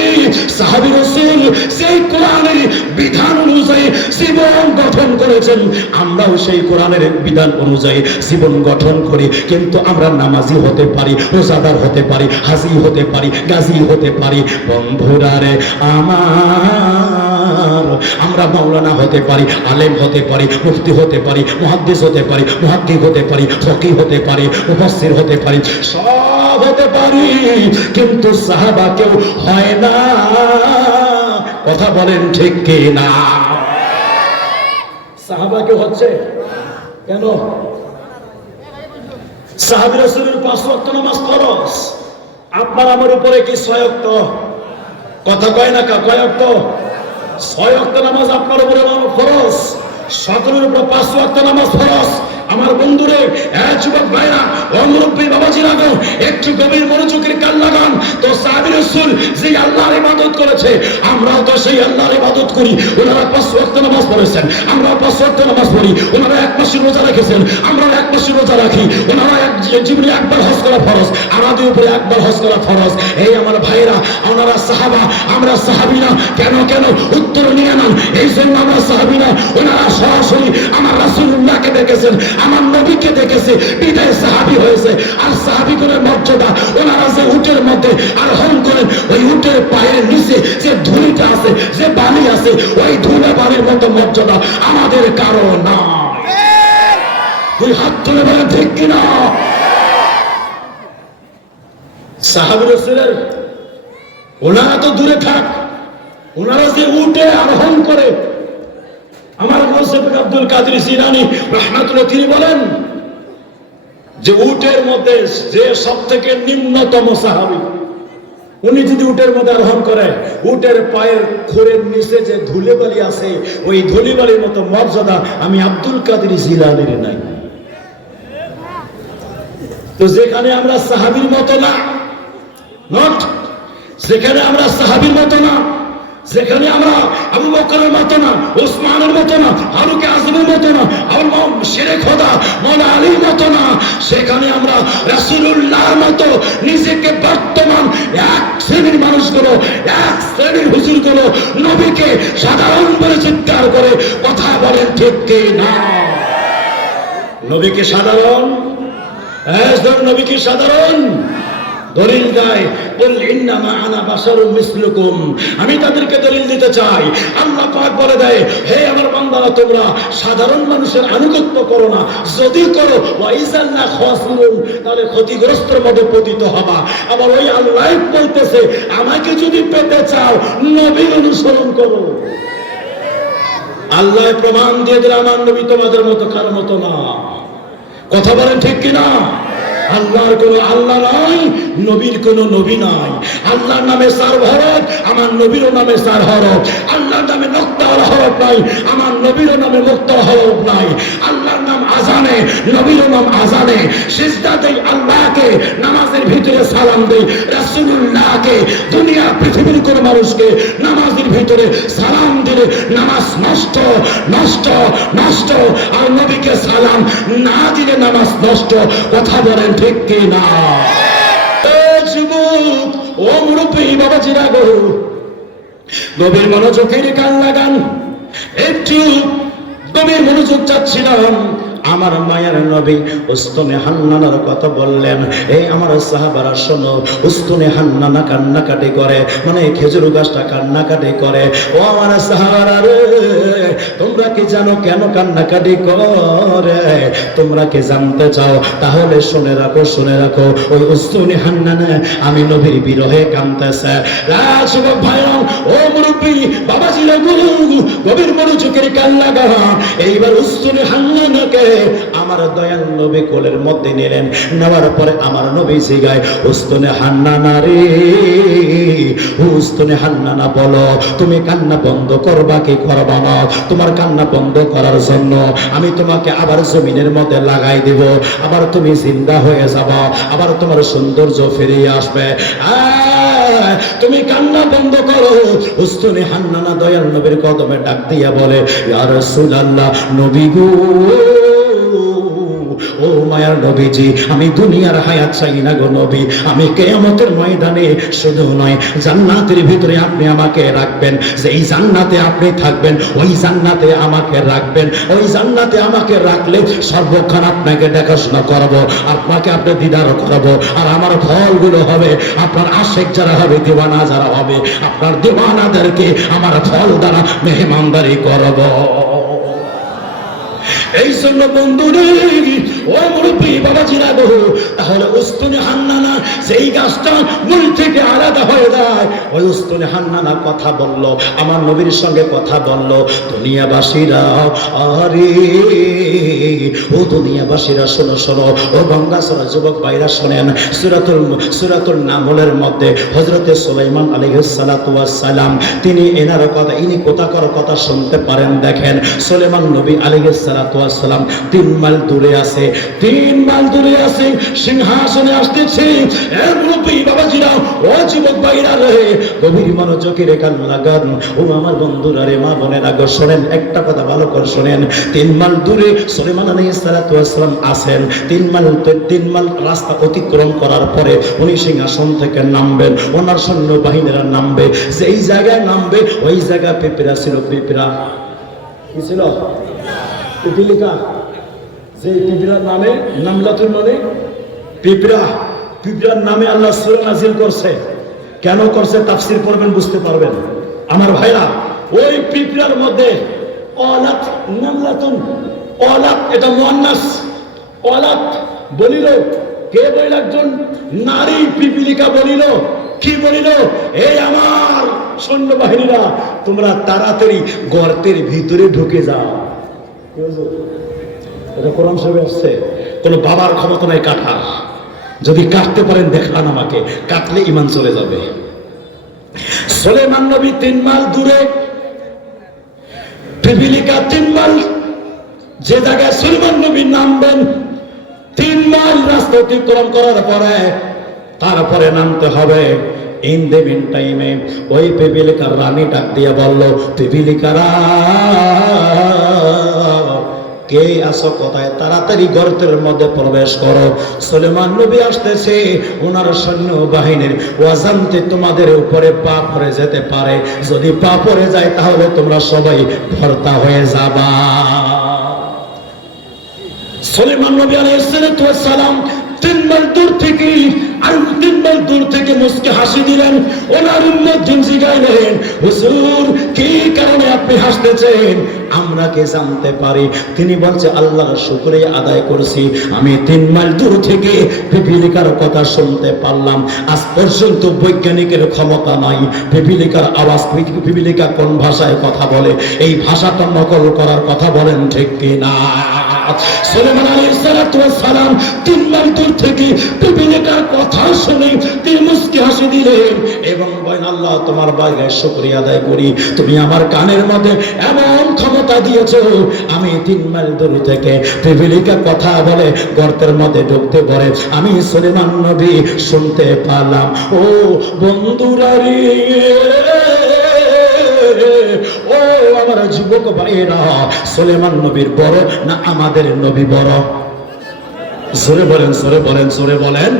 সাহাবী রাসূল সেই কোরআনের বিধান অনুযায়ী জীবন গঠন করেছেন, আমরাও সেই কোরআনের বিধান অনুযায়ী জীবন গঠন করি। কিন্তু আমরা নামাজি হতে পারি, রোজাদার হতে পারি, হাজি হতে পারি, গাজী হতে পারি। বন্ধুরা রে আমার, আমরা মাওলানা হতে পারি, আলেম হতে পারি, মুফতি হতে পারি, মুহাদ্দিস হতে পারি, মুহাক্কিক হতে পারি, ফকিহ হতে পারি, মুফাসসির হতে পারি, সব হতে পারি, কিন্তু সাহাবা কেউ হয় না। কথা বলেন ঠিক কি না? সাহাবা কেউ হচ্ছে কেন? সাহাবী রাসূলের 5 ওয়াক্ত নামাজ ফরজ, আপনার আমার উপরে কি 6 ওয়াক্ত? কথা কয় না, কয় ওয়াক্ত? 6 ওয়াক্ত নামাজ আপনার উপরে ফরজ, সকলের উপর 5 ওয়াক্ত নামাজ ফরজ। আমার বন্ধুরে, যুবক ভাইরা, মুরব্বী বাবাজিরা, একটু গভীর মনোযোগের কান লাগান তো। সাহাবী রাসূল যে আল্লাহর ইবাদত করেছে আমরাও তো সেই আল্লাহর ইবাদত করি। ওনারা 5 ওয়াক্ত নামাজ পড়েছেন, আমরাও 5 ওয়াক্ত নামাজ পড়ি। ওনারা 1 মাসের রোজা রেখেছেন, আমরাও 1 মাসের রোজা রাখি। ওনারা জীবনে একবার হজ করা ফরজ, আমাদের উপরে একবার হজ করা ফরজ। এই আমার ভাইরা, ওনারা সাহাবা, আমরা সাহাবী না। কেন কেন? উত্তর নিয়ে নেন। এই জন্য আমরা সাহাবী না, ওনারা সরাসরি আমার রাসূলুল্লাহকে দেখেছেন, আমার নবীকে দেখেছে, বিদায় সাহাবী হয়েছে। আর সাহাবীগণের মর্যাদা, ওনারা যে উটের মধ্যে আরোহণ করেন, ওই উটের পায়ের নিচে যে ধুলিটা আছে, যে বালি আছে, ওই ধুলা বালির মতো মর্যাদা আমাদের কারো না। তুই হাত তুলে বলেন ঠিক কিনা? সাহাবী রাসূলের ওনারা তো দূরে থাক, ওনারা যে উটে আরোহণ করে, আমার গৌসে পাক আব্দুল কাদের জিলানী রাহমাতুল্লাহ তিনি বলেন যে উটের মধ্যে যে সবথেকে নিম্নতম সাহাবী, উনি যদি উটের মধ্যে আরোহণ করে, উটের পায়ের খুরের নিচে যে ধুলিবালি আছে, ওই ধুলিবালির মতো মর্যাদা আমি আব্দুল কাদের জিলানীর নাই। তো যেখানে আমরা সাহাবীর মতো না, নট যেখানে আমরা সাহাবীর মতো না, যেখানে আমরা আবু বকরের মতো না, ওসমানের মতো না, ফারুক আজমের মতো না, আমার শেরে খোদা মওলানা আলীর মতো না, সেখানে আমরা রাসূলুল্লাহর মতো নিজেকে বর্তমান এক শ্রেণীর মানুষগুলো, এক শ্রেণীর হুজুরগুলো নবীকে সাধারণ বলে চিৎকার করে কথা বলেন ঠিক কি না? নবীকে সাধারণ, নবীকে সাধারণ দলিল দেয়, বল ইন্নামা আনা বাশারুম মিসলুকুম। আমি তাদেরকে দলিল দিতে চাই। আল্লাহ পাক বলে দেয়, হে আমার বান্দারা, তোমরা সাধারণ মানুষের আনুগত্য করো না, যদি করো ওয়াইজাল্লা খাসিরুন, তাহলে ক্ষতিগ্রস্তের মধ্যে পতিত হবা। আবার ওই আল্লাহ বলতেছে, আমাকে যদি পেতে চাও নবীর অনুসরণ করো। আল্লাহ প্রমাণ দিয়ে দিল, আমার নবী তোমাদের মতো কারো মতো না। কথা বলেন ঠিক কিনা? আল্লাহর কোনো আল্লাহ নাই, নবীর কোনো নবী নাই। আল্লাহর নামে 4 হরফ, আমার নবীরও নামে 4 হরফ। আল্লাহর নামে নোক্তার হরফ নাই, আমার নবীরও নামে নোক্তার হরফ নাই। আল্লাহর নাম আজানে, নবীরও নাম আজানে। সিজদা দেই আল্লাহকে, নামাজের ভিতরে সালাম দেই রাসূলুল্লাহকে। দুনিয়া পৃথিবীর কোন মানুষকে নামাজের ভিতরে সালাম দিলে নামাজ নষ্ট, নষ্ট, নষ্ট। আর নবীকে সালাম না দিলে নামাজ নষ্ট। কথা বলেন ঠিক কি না? যুবক, ও মুরব্বী বাবাজিরা গো, গভীর মনোযোগের কান লাগান। একটু গভীর মনোযোগ চাচ্ছিলাম। আমার মায়ের নবী উস্তুনে হান্নানার কথা বললেন। এই আমার সাহাবারা শোনো, উস্তুনে হান্নানা কান্নাকাটি করে, মানে খেজুর গাছটা কান্নাকাটি করে। ও আমার সাহাবারা রে, তোমরা কি জানো কেন কান্নাকাটি করে? তোমরা কি জানতে চাও? তাহলে শুনে রাখো, শুনে রাখো। ওই উস্তুনে হান্নানা আমি নবীর বিরহে কাঁদতেছে। যুবক ভাইরা, ও মুরব্বী বাবাজি গুরু, গভীর মনোযোগের কান লাগা। এইবার উস্তুনে হান্নানাকে আমার দয়াল নবী কোলের মধ্যে নিলেন। নেওয়ার পরে আমার নবী জিগায়, উস্তুনে হান্নানা রে, উস্তুনে হান্নানা বলো, তুমি কান্না বন্ধ করবা কি করবা না? তোমার কান্না বন্ধ করার জন্য আমি তোমাকে আবার জমিনের মধ্যে লাগাই দেব, আবার তুমি জিন্দা হয়ে যাবা, আবার তোমার সৌন্দর্য ফিরে আসবে। তুমি কান্না বন্ধ করো। উস্তুনে হান্নানা দয়াল নবীর কদমে ডাক দিয়া বলে, ইয়া রাসূলুল্লাহ, নবী গো, ও মায়ার নবীজি, আমি দুনিয়ার হায়াত চাই না গো নবী। আমি কিয়ামতের ময়দানে শুধু নয়, জান্নাতের ভিতরে আপনি আমাকে রাখবেন। যেই জান্নাতে আপনি থাকবেন, ওই জান্নাতে আমাকে রাখবেন। ওই জান্নাতে আমাকে রাখলে সর্বক্ষণ আপনাকে দেখাশোনা করবো, আপনাকে আপনি দিদার করবো। আর আমার ফলগুলো হবে, আপনার আশেক যারা হবে, দিওয়ানা যারা হবে, আপনার দিওয়ানাদেরকে আমার ফল দ্বারা মেহমানদারি করবো। এই জন্য বন্ধুরে, ও মুরব্বী বাবাজিরা গো, তাহলে উস্তুনে হান্নানা সেই গাছটা মূল থেকে আলাদা হয়ে যায়। ওই উস্তুনে হান্নানা কথা বলল, আমার নবীর সঙ্গে কথা বলল। দুনিয়াবাসীরা, আরে ও দুনিয়াবাসীরা শোনো, শোনো, ও গঙ্গাসরা যুবক ভাইরা শোনেন। সূরাতুল নামলের মধ্যে হযরতে সুলাইমান আলাইহিস সালাতু ওয়াস সালাম, তিনি এনার কথা, ইনি কোথাকার কথা শুনতে পারেন। দেখেন, সুলাইমান নবী আলাইহিস সালাতু ওয়াস সালাম 3 মাইল দূরে আছে, 3 মাইল দূরে আছে, সিংহাসনে আসতেছে। এ মুরব্বী বাবাজিরা, ও যুবক ভাইরা রে, গভীর মনোযোগের কান লাগান। ও আমার বন্ধুরা রে, মা বোনেরা গো, শোনেন, একটা কথা ভালো করে শোনেন। 3 মাইল দূরে সুলাইমান আলাইহিস সালাতু ওয়াস সালাম আছেন। 3 মাইল রাস্তা অতিক্রম করার পরে উনি সিংহাসন থেকে নামবেন, ওনার সৈন্য বাহিনীরা নামবে। যেই জায়গায় নামবে ওই জায়গা পিঁপড়া ছিল। পিঁপড়া কি ছিল? পিপিলিকা। যে পিঁপড়ার নামে, নামলাতুল, মানে পিঁপড়া, পিঁপড়ার নামে আল্লাহ সূরা নাজিল করছে। কেন করছে তাফসীর পড়বেন, বুঝতে পারবেন আমার ভাইরা। ওই পিঁপড়ার মধ্যে অলাত, নামলাতুন, অলাত এটা মুয়ান্নাস। অলাত বলিল কে? বলিল একজন নারী পিপিলিকা বলিল। কি বলিল? এই আমার সৈন্যবাহিনীরা, তোমরা তাড়াতাড়ি গর্তের ভিতরে ঢুকে যাও। এটা কোরআন শরীফে আসছে। কোন বাবার ক্ষমতা নাই কাটার। যদি কাটতে পারেন দেখান আমাকে, কাটলে ঈমান চলে যাবে। সুলাইমান নবী 3 মাইল দূরে, পিপিলিকা 3 মাইল। যে জায়গায় সুলাইমান নবী নামবেন, 3 মাইল রাস্তা অতিক্রম করার পরে তারপরে নামতে হবে। ইন দ্য মিন টাইমে ওই পিপিলিকার রানী ডাক দিয়া বলল, পিপিলিকারা কে আসো কোথায়? তাড়াতাড়ি গর্তের মধ্যে প্রবেশ করো। সুলাইমান নবী আসতেছে, ওনার সৈন্য বাহিনীর ওয়াজান্তে তোমাদের উপরে পা পড়ে যেতে পারে। যদি পা পড়ে যায় তাহলে তোমরা সবাই ভর্তা হয়ে যাবা। সুলাইমান নবী আলাইহিস সালাম 3 মাইল দূর থেকে, আর 3 মাইল দূর থেকে মুস্কে হাসি দিলেন। ওনার উম্মত জিগাইলেন, হুজুর কি কারণে আপনি হাসতেছেন? আমরা কে জানতে পারি? তিনি বলছে, আল্লাহর শুকরিয়া আদায় করছি, আমি 3 মাইল দূর থেকে পিপিলিকার কথা শুনতে পারলাম। আজ পর্যন্ত বৈজ্ঞানিকের ক্ষমতা নাই পিপিলিকার আওয়াজ, পিপিলিকা কোন ভাষায় কথা বলে এই ভাষাটা নকল করার কথা বলেন ঠিক কিনা? সুলাইমান আলাইহিস সালাম 3 মাইল দূর থেকে পিপিলিকার কথা শুনে তিনি মুস্কি হাসি দিলেন এবং বলেন, আল্লাহ তোমার বাইরে শুকরিয়া আদায় করি, তুমি আমার কানের মধ্যে এমন ক্ষমতা দিয়েছো, আমি 3 মাইল দূর থেকে পিপিলিকা কথা বলে গর্তের মধ্যে ঢুকতে পারে আমি সুলাইমান নবী শুনতে পেলাম। ও বন্ধুরা রে, ও আমার যুবক ভাইয়েরা, সুলাইমান নবীর বড় না আমাদের নবী বড়? জোরে বলেন, জোরে বলেন, জোরে বলেন।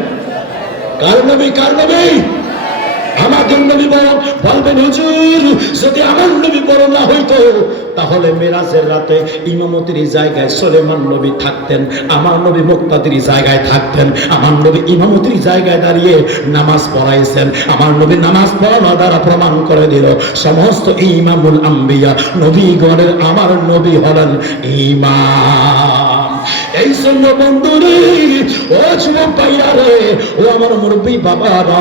কার নবী? কার নবী? আমাদের নবী বড়। বলবেন হুজুর, যদি আমার নবী বড় না হইতো তাহলে মেরাজের রাতে ইমামতির জায়গায় সুলাইমান নবী থাকতেন, আমার নবী মুক্তাদির জায়গায় থাকতেন। আমার নবী ইমামতির জায়গায় দাঁড়িয়ে নামাজ পড়াইছেন। আমার নবী নামাজ পড়ানো দ্বারা প্রমাণ করে দিল সমস্ত ইমামুল আম্বিয়া নবীগণের আমার নবী হলেন ইমাম। এই জন্য বন্ধুরে, ও যুবক ভাইরা রে, ও আমার মুরব্বী বাবারা,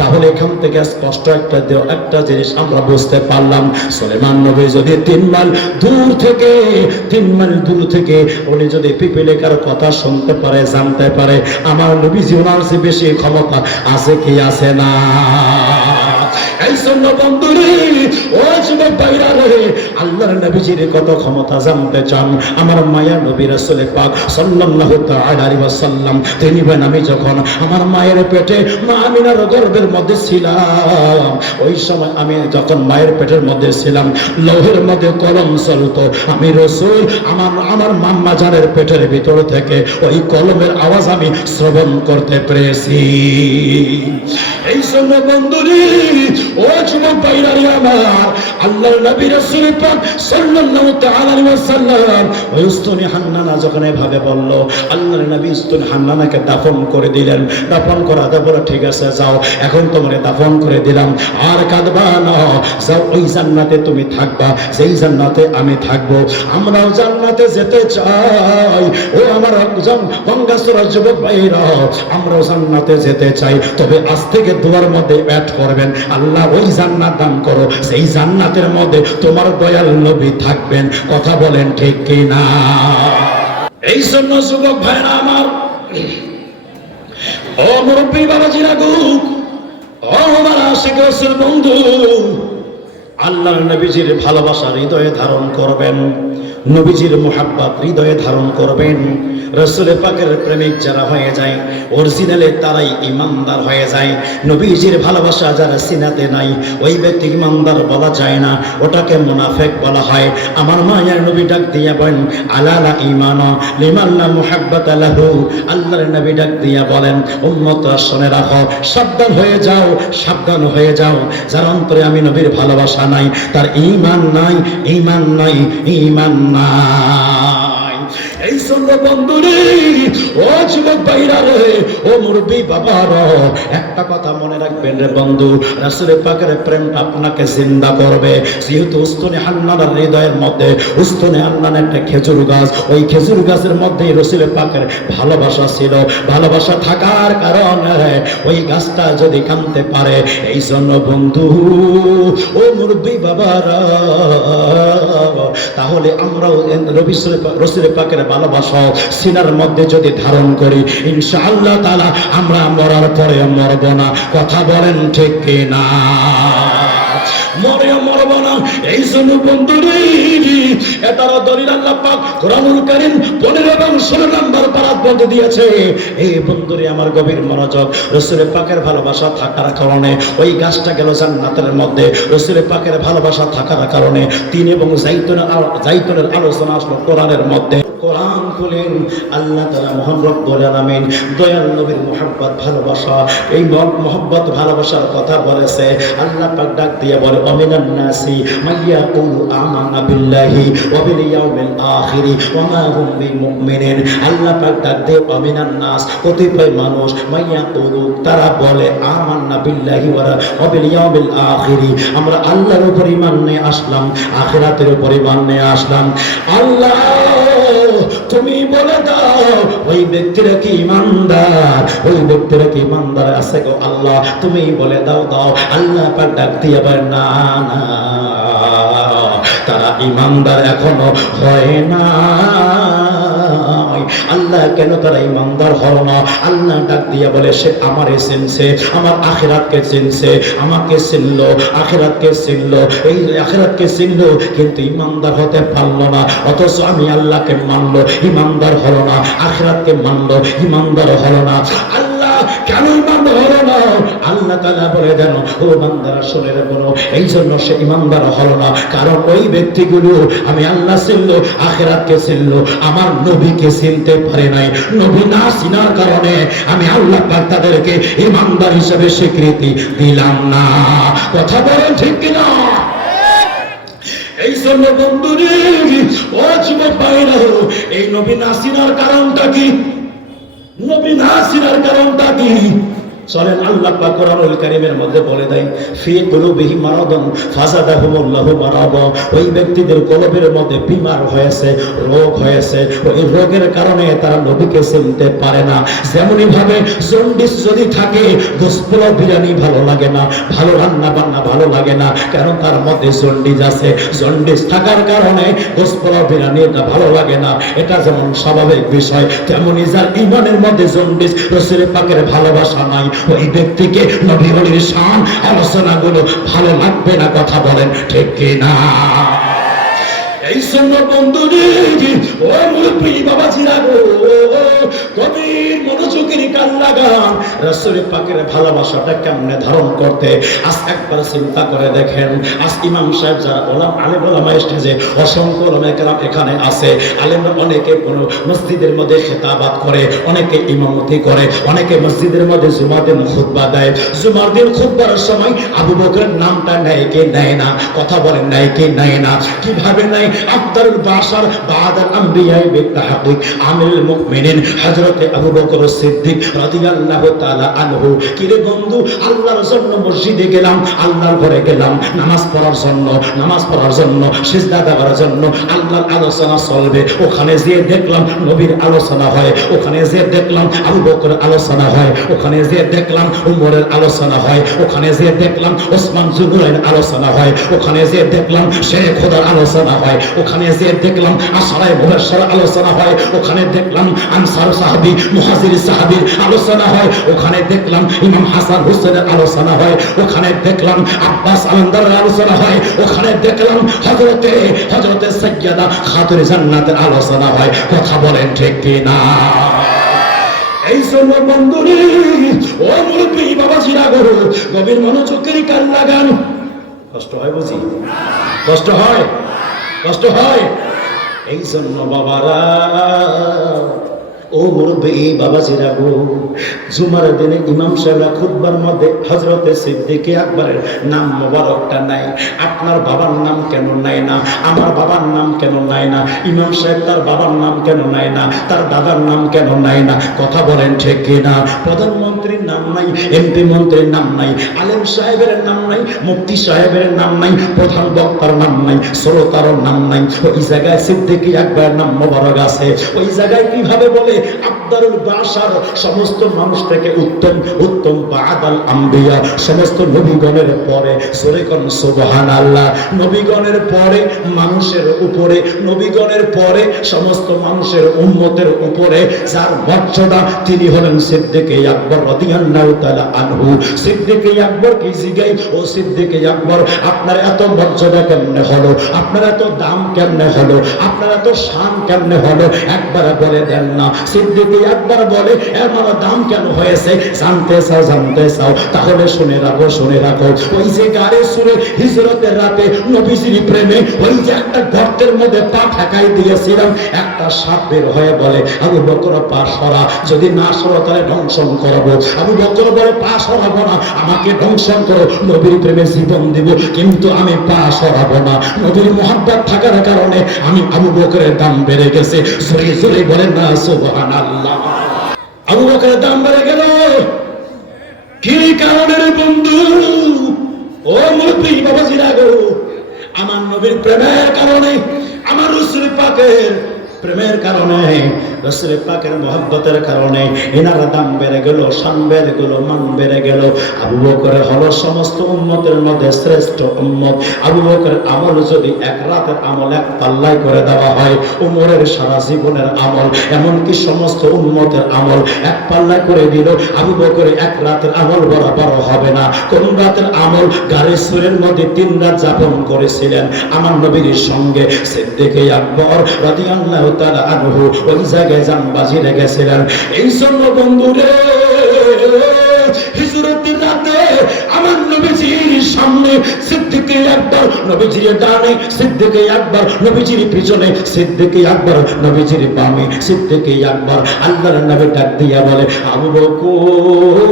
তাহলে এখান থেকে স্পষ্ট একটা জিনিস আমরা বুঝতে পারলাম, সুলাইমান নবী যদি 3 মাইল দূর থেকে উনি যদি পিপিলিকার কথা শুনতে পারে, জানতে পারে, আমার নবীজি ওনার চেয়ে বেশি ক্ষমতা আছে কি আছে না? এই জন্য বন্ধুরে, ও যুবক ভাইরা রে, আল্লাহর নবীজির কত ক্ষমতা জানতে চান? আমার মায়া নবী রাসূল পাক সাল্লাল্লাহু তাআলা আলাইহি ওয়াসাল্লাম তিনি বলেন, আমি যখন আমার মায়ের পেটে মা আমিনার গর্ভের মধ্যে ছিলাম, ওই সময় আমি যখন মায়ের পেটের মধ্যে ছিলাম, লৌহের মধ্যে কলম চলতো। আমি রাসূল আমার মাম্মা জানের পেটের ভিতর থেকে ওই কলমের আওয়াজ আমি শ্রবণ করতে পেরেছি। এই জন্য বন্ধুরে, ও যুবক ভাইরা রে আমার, আল্লাহর নবী রাসূল পাক সাল্লাল্লাহু তাআলা আলাইহি ওয়াসাল্লাম ওই উস্তুনি হান্নানা যখন এভাবে বলল, আল্লাহর নবী উস্তুনি হান্নানাকে দাফন করে দিলেন। দাফন করা বলে, ঠিক আছে যাও, এখন তোমারে দাফন করে দিলাম, আর কাঁদবা না, যাও ওই জান্নাতে তুমি থাকবা যেই জান্নাতে আমি থাকবো। আমরাও জান্নাতে যেতে চাই, ও আমার গঙ্গাচড়া যুবক ভাইরা, আমরাও জান্নাতে যেতে চাই। তবে আজ থেকে দুয়ার মধ্যে অ্যাড করবেন, আল্লাহ ওই জান্নাত দান করো, সেই জান্নাতের মধ্যে তোমার দয়াল নবী থাকবেন। কথা বলেন ঠিক কি না? এই জন্য যুবক ভাইরা আমার, ও মুরব্বী বাবাজিরা গো, ও আমার আশিক রাসূল বন্ধু, আল্লাহর নবীজির ভালোবাসা হৃদয়ে ধারণ করবেন, নবীজির মুহাব্বত হৃদয়ে ধারণ করবেন। রাসূল পাকের প্রেমিক যারা হয়ে যায়, অরিজিনালে তারাই ইমানদার হয়ে যায়। নবীজির ভালোবাসা যারা সিনাতে নাই, ওই ব্যক্তি ইমানদার বলা যায় না, ওটাকে মুনাফিক বলা হয়। আমার মায়ের নবী ডাক দিয়া বলেন, আলালা ঈমান লিমান লা মুহাব্বাতা লাহু। আল্লাহর নবী ডাক দিয়া বলেন, উম্মতরা শুনে রাখো, সাবধান হয়ে যাও, সাবধান হয়ে যাও, যার অন্তরে আমি নবীর ভালোবাসা নাই, তার ঈমান নাই, ঈমান নাই, ঈমান নাই। এই জন্য বন্ধুরে, ও যুবক ভাইরা রে, ও মুরব্বী বাবারা, একটা কথা মনে রাখবেন রে বন্ধু, রাসূল পাকের প্রেম আপনাকে জিন্দা করবে। যেহেতু উস্তুনে হান্নানের হৃদয়ের মধ্যে উস্তুনে হান্নান একটা খেজুর গাছ, ওই খেজুর গাছের মধ্যে রাসূল পাকের ভালোবাসা ছিল। ভালোবাসা থাকার কারণে ওই গাছটা যদি কাঁদতে পারে, এই জন্য বন্ধু, ও মুরব্বী বাবারা, তাহলে আমরাও রাসূল পাকের ভালোবাসা সিনার মধ্যে যদি ধারণ করি, ইনশাআল্লাহ তাআলা আমরা মরার পরে মরব না। কথা বলেন ঠিক কি না? মরেও মরব না। এই জন্য বন্ধুরে, এটারও দলিল আল্লাহ পাক কোরআনুল কারীম 15 এবং 16 নম্বর পারাত বলতে দিয়েছে। এই বন্ধুরে আমার গভীর মনোযোগ, রাসূল পাকের ভালোবাসা থাকার কারণে ওই গাছটা গেল জান্নাতের মধ্যে। রাসূল পাকের ভালোবাসা থাকার কারণে তিন এবং জাইতুনের আলোচনা আসলো কোরআনের মধ্যে। কোরআন খুলেন, আল্লাহ তাআলা মহান রব্বুল আলামিন দয়াল নবীর মুহাব্বত ভালোবাসা, এই মুহাব্বত ভালোবাসার কথা বলেছে। আল্লাহ পাক ডাক দিয়ে বলে, আমিনান নাসি মাইয়াকুলু আমানা বিল্লাহি ওয়া বিল ইয়াউমিল আখির ওয়া মা হুম বিমুমিনিন। আল্লাহ পাক ডাক দিয়ে আমিনান নাস, কতিপয় মানুষ, মাইয়াকুলু তারা বলে, আমান্না বিল্লাহি ওয়া বিল ইয়াউমিল আখির, আমরা আল্লাহর উপর ঈমান নিয়ে আসলাম, আখিরাতের উপর ঈমান নিয়ে আসলাম। আল্লাহ তুমি বলে দাও, ওই ব্যক্তিরা কি ইমানদার? ওই ব্যক্তিরা কি ইমানদার আছে গো আল্লাহ? তুমি বলে দাও। আল্লাহ পাক ডাক দিয়ে বলেন, না না, তারা ইমানদার এখনো হয় না। আল্লাহ কেন তারা ইমানদার হল না? আল্লাহ ডাক দিয়া বলে, সে আমারে চিনছে, আমার আখিরাতকে চিনছে, আমাকে চিনলো, আখিরাতকে চিনলো, এই আখিরাতকে চিনলো, কিন্তু ইমানদার হতে পারলো না। অথচ আমি আল্লাহকে মানলো, ইমানদার হলো না, আখিরাতকে মানলো, ইমানদার হলো না। আল্লাহ কেন ইমানদার হলো না? আল্লাহ তাআলা বলে দেন, ও বান্দারা শুনে রাখো, এই জন্য সে ইমানদার হলো না, কারণ ওই ব্যক্তিগুলো আমি আল্লাহ চিনলো, আখিরাতকে চিনলো, আমার নবীকে চিনতে পারে নাই। নবী না চিনার কারণে আমি আল্লাহ পাক তাদেরকে ইমানদার হিসেবে স্বীকৃতি দিলাম না। কথা বলেন ঠিক কিনা? এই জন্য বন্ধুরে ও যুবক ভাইরা, এই নবী না চিনার কারণটা কি? নবী না চিনার কারণটা কি? চলেন আল্লাহ পাক কোরআনুল কারীমের মধ্যে বলে দেয়, ফি কুলুবিহিম মারাদুন ফাযাদাহুমুল্লাহু মারাদা। ওই ব্যক্তিদের কলবের মধ্যে বিমার হয়েছে, রোগ হয়েছে, ওই রোগের কারণে তারা নবীকে চিনতে পারে না। যেমনই ভাবে জন্ডিস যদি থাকে, গোশত বিরিয়ানি ভালো লাগে না, ভালো রান্না বান্না ভালো লাগে না, কারণ তার মধ্যে জন্ডিস আছে। জন্ডিস থাকার কারণে গোশত বিরিয়ানি এটা ভালো লাগে না, এটা যেমন স্বাভাবিক বিষয়, তেমনি যার ঈমানের মধ্যে জন্ডিস, রাসূল পাকের ভালোবাসা নাই, ওই ব্যক্তিকে নবী ওলির শান আলোচনাগুলো ভালো লাগবে না। কথা বলেন ঠিক কিনা? এই জন্য বন্ধুরে ও মুরব্বী বাবাজিরা গো, গভীর মনোযোগের কান লাগান। রাসূল পাকের ভালোবাসাটা কেমনে ধারণ করতে আজ একবার চিন্তা করে দেখেন। আজ ইমাম সাহেব যারা আলেম ওলামা স্টেজে, অসংখ্য ওলামায়ে কেরাম এখানে আছে, আলেমরা অনেকে কোন মসজিদের মধ্যে খেতাবাত করে, অনেকে ইমামতি করে, অনেকে মসজিদের মধ্যে জুমার দিন খুতবা দেয়। জুমার দিন খুতবার সময় আবু বকরের নামটা নেয় কি নেয় না? কথা বলেন নেয় কি নেয় না? কিভাবে নেয়? আফদালুল বাশার বাদাল আম্বিয়া বিতাহকিক আমিরুল মুমিনিন হযরত আবু বকর সিদ্দিক রাদিয়াল্লাহু তাআলা আনহু। কি রে বন্ধু, আল্লাহর জন্য মসজিদে গেলাম, আল্লাহর ঘরে গেলাম নামাজ পড়ার জন্য, নামাজ পড়ার জন্য, সিজদা দেওয়ার জন্য, আল্লাহর আলোচনা চলবে। ওখানে যেয়ে দেখলাম নবীর আলোচনা হয়, ওখানে যেয়ে দেখলাম আবু বকরের আলোচনা হয়, ওখানে যেয়ে দেখলাম উমরের আলোচনা হয়, ওখানে যেয়ে দেখলাম ওসমান জুনুরাইন আলোচনা হয়, ওখানে যেয়ে দেখলাম শেখ খোদার আলোচনা হয়, ওখানে যে দেখলাম আশরায়ে মুবাশশারা আলোচনা হয়, ওখানে দেখলাম আনসার সাহাবী মুহাজির সাহাবীর আলোচনা হয়, ওখানে দেখলাম ইমাম হাসান হুসাইনের আলোচনা হয়, ওখানে দেখলাম আব্বাস আলমদারের আলোচনা হয়, ওখানে দেখলাম হযরতে সাইয়্যিদা খাতুনে জান্নাতের আলোচনা হয়। কথা বলেন ঠিক কি না? এই জন্য বন্ধুরে ও মুরব্বী বাবাজিরা গো, গভীর মনোযোগের কান লাগান। কষ্ট হয় বুঝি? কষ্ট হয়? কষ্ট হয়? এই জন্য বাবারা, ও মুরব্বী বাবাজিরা গো, জুমার দিনে ইমাম সাহেবরা খুতবার মধ্যে হযরতে সিদ্দিক আকবরের নাম মোবারকটা নাই। আপনার বাবার নাম কেন নাই না? আমার বাবার নাম কেন নাই না? ইমাম সাহেব তার বাবার নাম কেন নাই না? তার দাদার নাম কেন নাই না? কথা বলেন ঠিক কিনা? প্রধানমন্ত্রীর নাম নাই, এমপি মন্ত্রীর নাম নাই, আলেম সাহেবের নাম নাই, মুফতি সাহেবের নাম নাই, প্রধান বক্তার নাম নাই, শ্রোতার নাম নাই। ওই জায়গায় সিদ্দিক আকবরের নাম মোবারক আছে। ওই জায়গায় কিভাবে বলে আফদালুল বাশার, সমস্ত মানুষ থেকে উত্তম, উত্তম বাদাল আম্বিয়া, সমস্ত নবীগণের পরে, সূরা কোন সুবহানাল্লাহ, নবীগণের পরে মানুষের উপরে, নবীগণের পরে সমস্ত মানুষের উম্মতের উপরে যার মর্যাদা, তিনি হলেন সিদ্দিক আকবর রাদিয়াল্লাহু তাআলা আনহু। সিদ্দিক আকবর কি জিগাই, ও সিদ্দিক আকবর আপনার এত মর্যাদা কেমনে হলো? আপনার এত দাম কেমনে হলো? আপনার এত শান কেমনে হলো? একবার বলে দেন না। সিদ্দিক আকবর বলে, এমন দাম কেন হয়েছে? জানতে চাও? জানতে চাও? তাহলে শুনে রাখো, শুনে রাখো। ওই যে গারে সুরে হিজরতের রাতে নবীজির প্রেমে ওই যে একটা গর্তের মধ্যে পা ঠেকাই দিয়েছিলাম, একটা সাপ বের হয়ে বলে, আবু বকর পা সরা, যদি না সরো তাহলে ধ্বংসন করবো। আবু বকর বলে, পা সরাবো না, আমাকে ধ্বংসন করো, নবীর প্রেমে জীবন দিব, কিন্তু আমি পা সরাবো না। নবীর মুহাব্বত থাকার কারণে আমি আবু বকরের দাম বেড়ে গেছে। জোরে জোরে বলেন না সুবহানাল্লাহ। আবু বকরের দাম বেড়ে গেল কি কারণে রে বন্ধু? ও মুরব্বী বাবাজিরা গো, আমার নবীর প্রেমের কারণে, আমার রাসূল পাকের প্রেমের কারণে, রাসূল পাকের মহব্বতের কারণে এনার দাম বেড়ে গেল, শান বেড়ে গেল, মান বেড়ে গেল। আবু বকর হলো সমস্ত উম্মতের মধ্যে শ্রেষ্ঠ উম্মত। আবু বকরের আমল যদি এক রাতের আমল এক পাল্লায় করে দেওয়া হয়, উমরের সারা জীবনের আমল, এমনকি সমস্ত উম্মতের আমল এক পাল্লায় করে দিল, আবু বকর এক রাতের আমল বরাবর হবে না। কোন রাতের আমল? গারে সুরের মধ্যে 3 রাত যাপন করেছিলেন আমার নবীর সঙ্গে সিদ্দিক আকবর রাদিয়াল্লাহু তাআলা আনহু, ওই জায়গায় জান বাজি রেখেছিলেন। এই জন্য বন্ধুরে, হিজরতের রাতে আমার নবীজির সামনে সিদ্দিক আকবর, নবীজির ডানে সিদ্দিক আকবর, নবীজির পিছনে সিদ্দিক আকবর, নবীজির বামে সিদ্দিক আকবর। আল্লাহর নবী ডাক দিয়া বলে, আবু বকর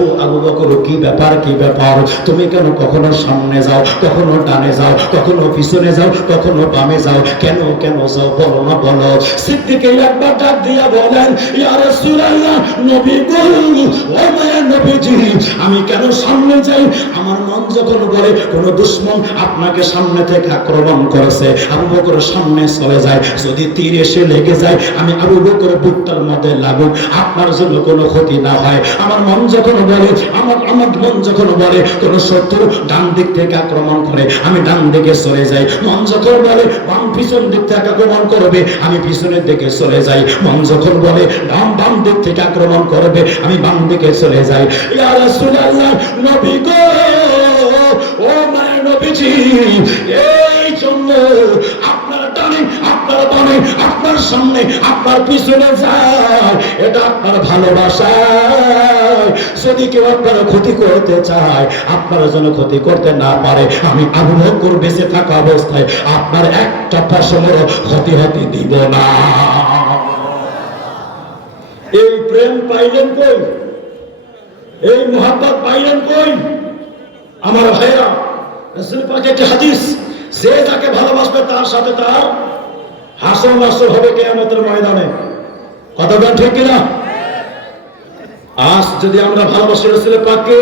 ও আবু বকর, কি ব্যাপার, কি ব্যাপার, তুমি কেন কখনো সামনে যাও, কখনো ডানে যাও, কখনো পিছনে যাও, কখনো বামে যাও, কেন কেন যাও, বলো না বলো। সিদ্দিক একবার ডাক দিয়া বলেন, ইয়া রাসূলুল্লাহ, নবী গো, ও মায়া নবীজি, আমি কেন সামনে যাই? আমার মন যখন বলে কোন দুশমন আপনাকে সামনে থেকে আক্রমণ করেছে, আবু বকর সামনে চলে যায়, যদি তীর এসে লেগে যায়, আমি আবু বকর বুকটার মধ্যে লাগুক, আপনার জন্য কোনো ক্ষতি না হয়। আমার মন যখন বলে, আমার মন যখন বলে কোন শত্রু ডান দিক থেকে আক্রমণ করে, আমি ডান দিকে চলে যাই। মন যখন বলে বাম পিছন দিক থেকে আক্রমণ করবে, আমি পিছনের দিকে চলে যাই। মন যখন বলে বাম দিক থেকে আক্রমণ করবে, আমি বাম দিকে চলে যাই। ইয়া রাসূলুল্লাহ, নবী গো, ও মায়ের নবীজি, এই জন্য আপনার ডানে, আপনার বামে, আপনার সামনে, আপনার পিছনে যায়, এটা আপনার ভালোবাসা। যদি কেউ আপনার ক্ষতি করতে চায়, আপনার জন্য ক্ষতি করতে না পারে, আমি আবু বকর বেঁচে থাকা অবস্থায় আপনার একটা পশমেরও ক্ষতি হতে দিব না। এই প্রেম পাইলেন কই? এই মোহাব্বত পাইলেন কই? আমার ভাইরা, রাসূল পাকের একটা হাদিস, যে যাকে ভালোবাসবে তার সাথে তার হাসর নাসর হবে কিয়ামতের ময়দানে। কথাটা ঠিক কিনা? আজ যদি আমরা ভালোবাসি রাসূল পাককে,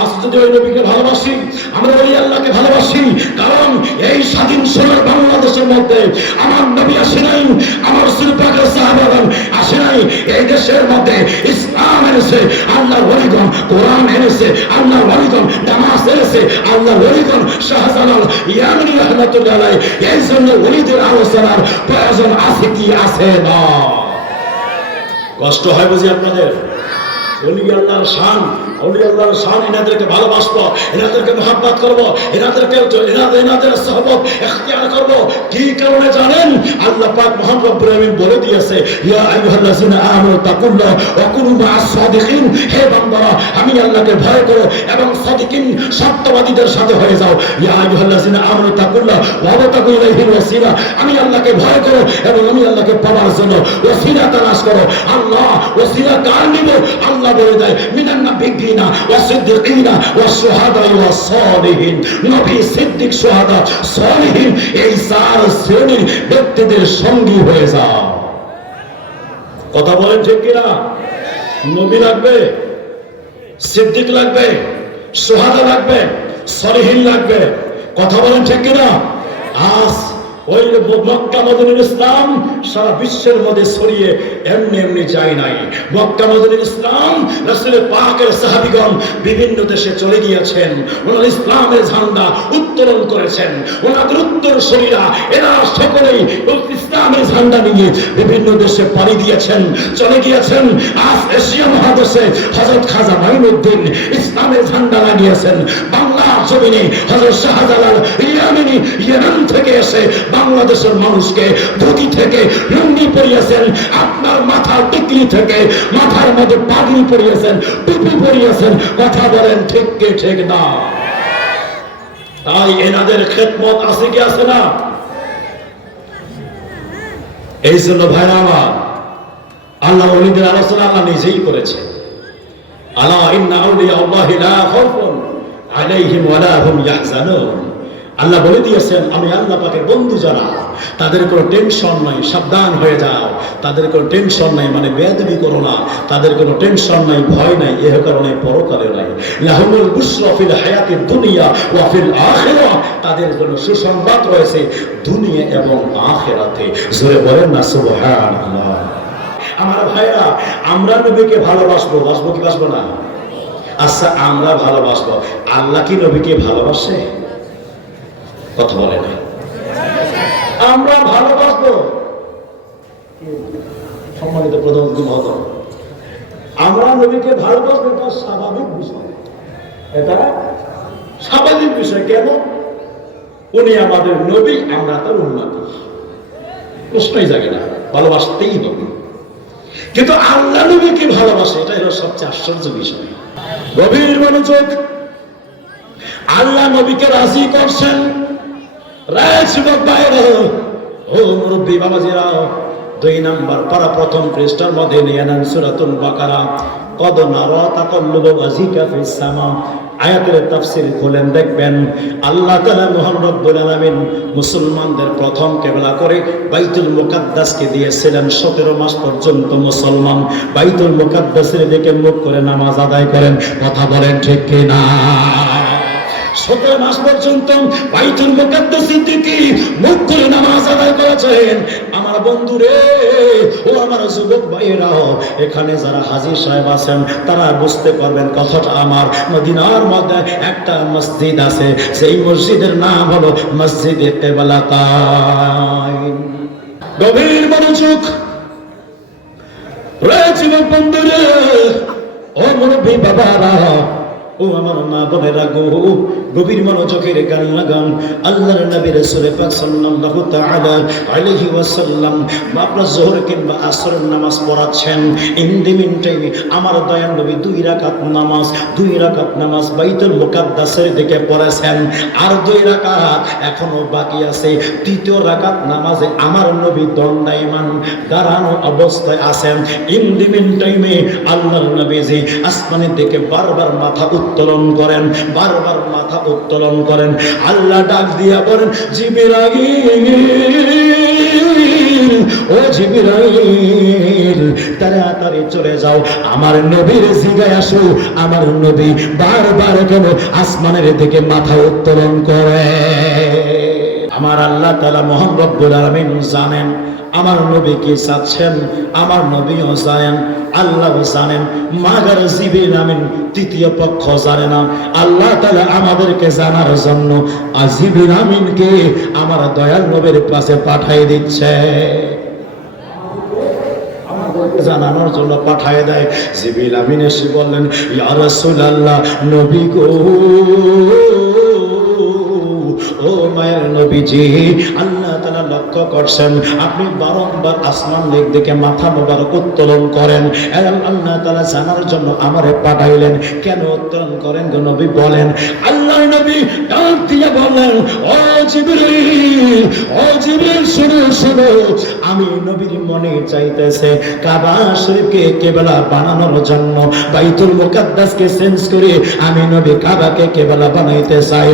আজ যদি ওই নবীকে ভালোবাসি, আমরা ওই আল্লাহকে ভালোবাসি, কারণ এই স্বাধীন সোনার বাংলাদেশের মধ্যে আমার নবী আসে নাই, আমার রাসূল পাকের সাহাবাগণ আসে নাই। এই দেশের মধ্যে ইসলাম এনেছে আল্লাহর ওলিগণ, কোরআন এনেছে আল্লাহর ওলিগণ, নামাজ এনেছে আল্লাহর ওলিগণ, শাহজালাল ইয়ামানি রাহমাতুল্লাহ আলাইহি। এই জন্য ওলিদের আলোচনার প্রয়োজন আছে কি আছে না? কষ্ট হয় বুঝি আপনাদের? ওলি আল্লাহর শান, ওলি আল্লাহর শান, এনাদেরকে ভালোবাসবো, এনাদেরকে মহব্বত করবো, এনাদের সহবত ইখতিয়ার করবো। কি কারণে জানেন? আল্লাহ পাক মহান রব্বুল আলামিন বলে দিয়েছে, ইয়া আইয়ুহাল্লাযিনা আমানু তাকুল্লাহ ওয়া কুনু মা'আস সাদিকিন, হে বান্দারা, আমি আল্লাহকে ভয় করো এবং সাদিকিন, সত্যবাদীদের সাথে হয়ে যাও। ইয়া আইয়ুহাল্লাযিনা আমানু তাকুল্লাহ ওয়া তাকু ইলাইহিল ওয়াসিলা, আমি আল্লাহকে ভয় করো এবং আমি আল্লাহকে পাওয়ার জন্য ওয়াসিলা তালাশ করো। আল্লাহ ওয়াসিলা কার নিব? আল্লাহ বলে দেয়, মিনান নাবিয়িনা ওয়া সিদ্দিকিনা ওয়া শুহাদা ওয়া সালিহিন, নবী, সিদ্দিক, শুহাদা, সালিহিন, এই চার শ্রেণীর ব্যক্তিদের সঙ্গী হয়ে যাও। কথা বলেন ঠিক কিনা? নবী লাগবে, সিদ্দিক লাগবে, শুহাদা লাগবে, সালিহিন লাগবে। কথা বলেন ঠিক কিনা? আজ ওই মক্কা মদিনার ইসলাম সারা বিশ্বের মধ্যে ছড়িয়ে এমনি এমনি যায় নাই। মক্কা মদিনার ইসলাম, রাসূল পাকের সাহাবীগণ বিভিন্ন দেশে চলে গিয়েছেন, ওনারা ইসলামের ঝান্ডা উত্তোলন করেছেন। ওনাদের উত্তরসূরিরা এরা সকলেই ইসলামের ঝান্ডা নিয়ে বিভিন্ন দেশে পাড়ি দিয়েছেন, চলে গিয়েছেন। আজ এশিয়া মহাদেশে হযরত খাজা মাইনুদ্দিন ইসলামের ঝান্ডা লাগিয়েছেন। বাংলার জমিনে হযরত শাহজালাল ইয়ামানি ইরান থেকে এসে বাংলাদেশের মানুষকে ধুতি থেকে লুঙ্গি পরিয়েছেন, আপনার মাথার টিকলি থেকে মাথার মধ্যে পাগড়ি পরিয়েছেন, টুপি পরিয়েছেন। কথা বলেন ঠিক কি ঠিক না? তাই এনাদের খেদমত আছে কি আছে না? এই জন্য ভাইরা আমার, আল্লাহ ওলিদের আলোচনা আল্লাহ নিজেই করেছে। আলা ইন্না আউলিয়া আল্লাহি লা খাউফুন আলাইহিম ওয়া লা হুম ইয়াহজানুন। আল্লাহ বলে দিয়েছেন, আমি আল্লাহ পাকের বন্ধু যারা, তাদের কোনো টেনশন নাই, সাবধান হয়ে যাও। তাদের কোনো টেনশন নাই, মানে বেয়াদবি করো না। তাদের কোনো টেনশন নাই, ভয় নাই, এ কারণে পরকালে নাই। লাহুমুল বুশরা ফিল হায়াতিদ দুনিয়া ওয়া ফিল আখিরাহ, তাদের জন্য সুসংবাদ রয়েছে দুনিয়া এবং আখিরাতে। জোরে বলেন না সুবহানাল্লাহ। আমার ভাইরা, আমরা নবীকে ভালোবাসবো, বাসবো কি বাসবো না? আচ্ছা, আমরা ভালোবাসবো, আল্লাহ কি নবীকে ভালোবাসে? কথা বলে না। আমরা ভালোবাসবো, সম্মানিত প্রধানমন্ত্রী মহোদয়, আমরা নবীকে ভালোবাসবো, এটা স্বাভাবিক বিষয়, এটা স্বাভাবিক বিষয়। কেন? উনি আমাদের নবী, আমরা তার উম্মত, প্রশ্নই জাগে না, ভালোবাসতেই হবে। কিন্তু আল্লাহ নবীকে ভালোবাসে, এটা হলো সবচেয়ে আশ্চর্য বিষয়। গভীর মনোযোগ। আল্লাহ নবীকে রাজি করছেন। রায় যুবক ভাইরা, ও মুরব্বী বাবাজিরা, 2 নম্বর পারা প্রথম পৃষ্ঠার মধ্যে নিয়ে নেন সূরাতুল বাকারা। কদ নারা তাকাল্লুবা ওয়াজহিকা ফিস সামা, আয়াতের তাফসীর খুলেন দেখবেন আল্লাহ তাআলা মহান রব্বুল আলামিন মুসলমানদের প্রথম কিবলা করে বাইতুল মুকাদ্দাসকে দিয়েছিলেন। 17 মাস পর্যন্ত মুসলমান বাইতুল মুকাদ্দাসের দিকে মুখ করে নামাজ আদায় করেন। কথা বলেন ঠিক কি না? 17 মাস পর্যন্ত বাইতুল মুকাদ্দাসের দিকে মুখ করে নামাজ আদায় করেছেন। আমার বন্ধুরে, ও আমার যুবক ভাইয়েরা, এখানে যারা হাজী সাহেব আছেন তারা বুঝতে পারবেন কথাটা আমার। মদিনার মধ্যে একটা মসজিদ আছে, সেই মসজিদের নাম হলো মসজিদে কিবলাতাইন। গভীর মনোযোগ রয়েছে বন্ধুরে, ও মুরব্বী বাবারা, ও আমার মা বোনেরা গো, গভীর মনোযোগের গান লাগান। আল্লাহর নবী রাসূল পাক সাল্লাল্লাহু তাআলা আলাইহি ওয়াসাল্লাম আপনার যোহর কিংবা আসরের নামাজ পড়াচ্ছেন। ইন দি মিন টাইমে আমার দয়াল নবী 2 রাকাত নামাজ বাইতুল মুকাদ্দাসের দিকে পড়েছেন। আর 2 রাকাত এখনো বাকি আছে। 3য় রাকাত নামাজে আমার নবী দণ্ডায়মান দাঁড়ানো অবস্থায় আছেন। ইন দি মিন টাইমে আল্লাহর নবীজি আসমানের দিকে বারবার মাথা উত্তোলন করেন, বারবার মাথা উত্তোলন করেন। আল্লাহ ডাক দিয়া বলেন, জিবরাইল, ও জিবরাইল, তাড়াতাড়ি চলে যাও, আমার নবীর জিগায় আসো। আমার নবী বারবার কেন আসমানের দিকে মাথা উত্তোলন করে? আমার আল্লাহ তাআলা মহান রব্বুল আলামিন জানেন আমার নবী কি চাচ্ছেন, আমার নবীও জানেন, আল্লাহ জানেন, মাগার জিবরিল আমিন তৃতীয় পক্ষ জানে না। আল্লাহ তাআলা আমাদেরকে জানার জন্য জিবরিল আমিনকে আমার দয়াল নবীর কাছে পাঠিয়ে দিচ্ছে, জানানোর জন্য পাঠিয়ে দেয়। জিবরিল আমিন এসে বললেন, ইয়া রাসূলুল্লাহ, নবী গো, ও মায়ের নবীজি, আল্লাহ তাআলা লক্ষ্য করছেন আপনি বারংবার আসমান দিকে মাথা মোবারক উত্তোলন করেন। আল্লাহ তাআলা জানার জন্য আমারে পাঠাইলেন। কেন উত্তোলন করেন গো নবী বলেন? আল্লাহর নবী ডাক দিয়ে বললেন, ও জিবরিল, ও জিবরিল, শুনো শুনো, আমি নবীর মনে চাইতেছে কাবা শরীফকে কিবলা বানানোর জন্য বাইতুল মুকাদ্দাসকে চেঞ্জ করে আমি নবী কাবাকে কিবলা বানাইতে চাই।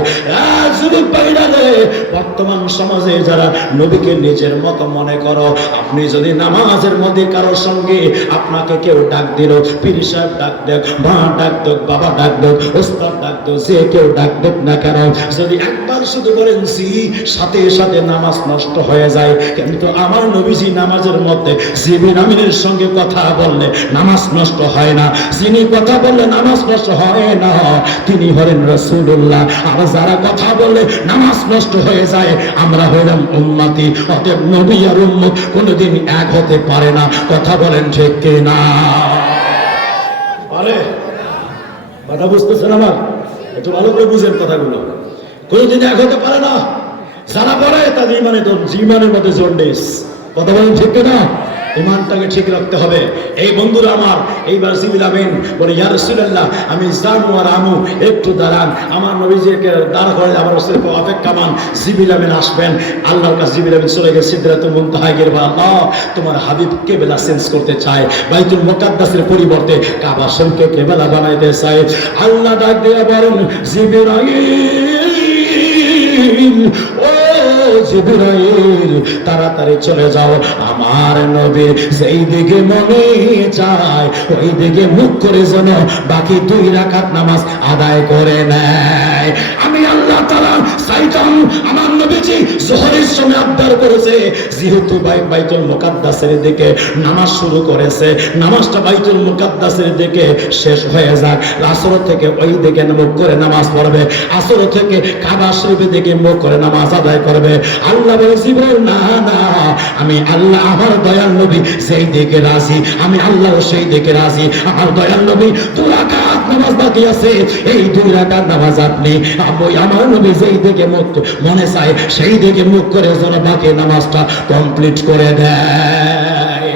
বর্তমান সমাজে যারা নবীকে নিজের মতো মনে করো, আপনি যদি নামাজের মধ্যে কারোর সঙ্গে আপনাকে কেউ ডাক দিল, পীর সাহেব ডাক দেখ, মা ডাক দেখ, বাবা ডাক দেখ, ওস্তাদ ডাক দেখ, যে কেউ ডাক দেখ না কেন, যদি একবার শুধু বলেন জি, সাথে সাথে নামাজ নষ্ট হয়ে যায়। কিন্তু আমার নবীজি নামাজের মধ্যে জিবরিল আমিনের সঙ্গে কথা বললে নামাজ নষ্ট হয় না। যিনি কথা বললে নামাজ নষ্ট হয় না তিনি হলেন রাসূলুল্লাহ। আর যারা কথা বললে নামাজ নষ্ট হয়ে যায় আমরা হইলাম উম্মতি। অতএব নবী আর উম্মত কোনোদিন এক হতে পারে না। কথা বলেন ঠিক কি না? আরে কথা বুঝতেছেন আমার? একটু ভালো করে বুঝেন কথাগুলো। কোনোদিন এক হতে পারে না। যারা বলে তাদের ইমানের মধ্যে জন্ডিস। কথা বলেন ঠিক কি না? ইমানটাকে ঠিক রাখতে হবে। এই বন্ধুরা আমার, এইবার জিবরিল আমিন বলে, ইয়া রাসূলুল্লাহ, আমি জানু আর আমু, একটু দাঁড়ান। আমার নবীজিকে দাঁড়া করে আমার রাসূলকে অপেক্ষামান। জিবরিল আমিন আসবেন। আল্লাহর কাছে জিবরিল আমিন চলে গেছে সিদরাতুল মুনতাহায় গিয়ে, আল্লাহ তোমার হাবিব কিবলা চেঞ্জ করতে চায়, বাইতুল মুকাদ্দাসের পরিবর্তে কাবা শরীফকে কিবলা বানাইতে চায়। আল্লাহ ডাক দিয়ে বলেন, জিবরাইল, ও জিবরাইল, তাড়াতাড়ি চলে যাও, আমার নবী সেই দিকে মনে চায় ওই দিকে মুখ করে যেন বাকি 2 রাকাত নামাজ আদায় করে নেয়। আমি আল্লাহ তাআলা চাইতাম আমার নবীজি যোহরের সময় আবদার করেছে, যেহেতু বাইতুল মুকাদ্দাসের দিকে নামাজ শুরু করেছে, নামাজটা বাইতুল মুকাদ্দাসের দিকে শেষ হয়ে যাক, আসর থেকে ওই দিকে মুখ করে নামাজ পড়বে, আসর থেকে কাবা শরীফের দিকে মুখ করে নামাজ আদায় করবে। আল্লাহ বলে, জিবরাইল না না, আমি আল্লাহ আমার দয়াল নবী সেই দিকে রাজি, আমি আল্লাহ সেই দিকে রাজি। আমার দয়াল নবী 2 রাকাত নামাজ বাকি আছে, এই 2 রাকাত নামাজ আপনি আমার নবী যেই দিকে মুখ মনে চায় সেই দিকে মুখ করে যেন বাকি নামাজটা কমপ্লিট করে দেয়।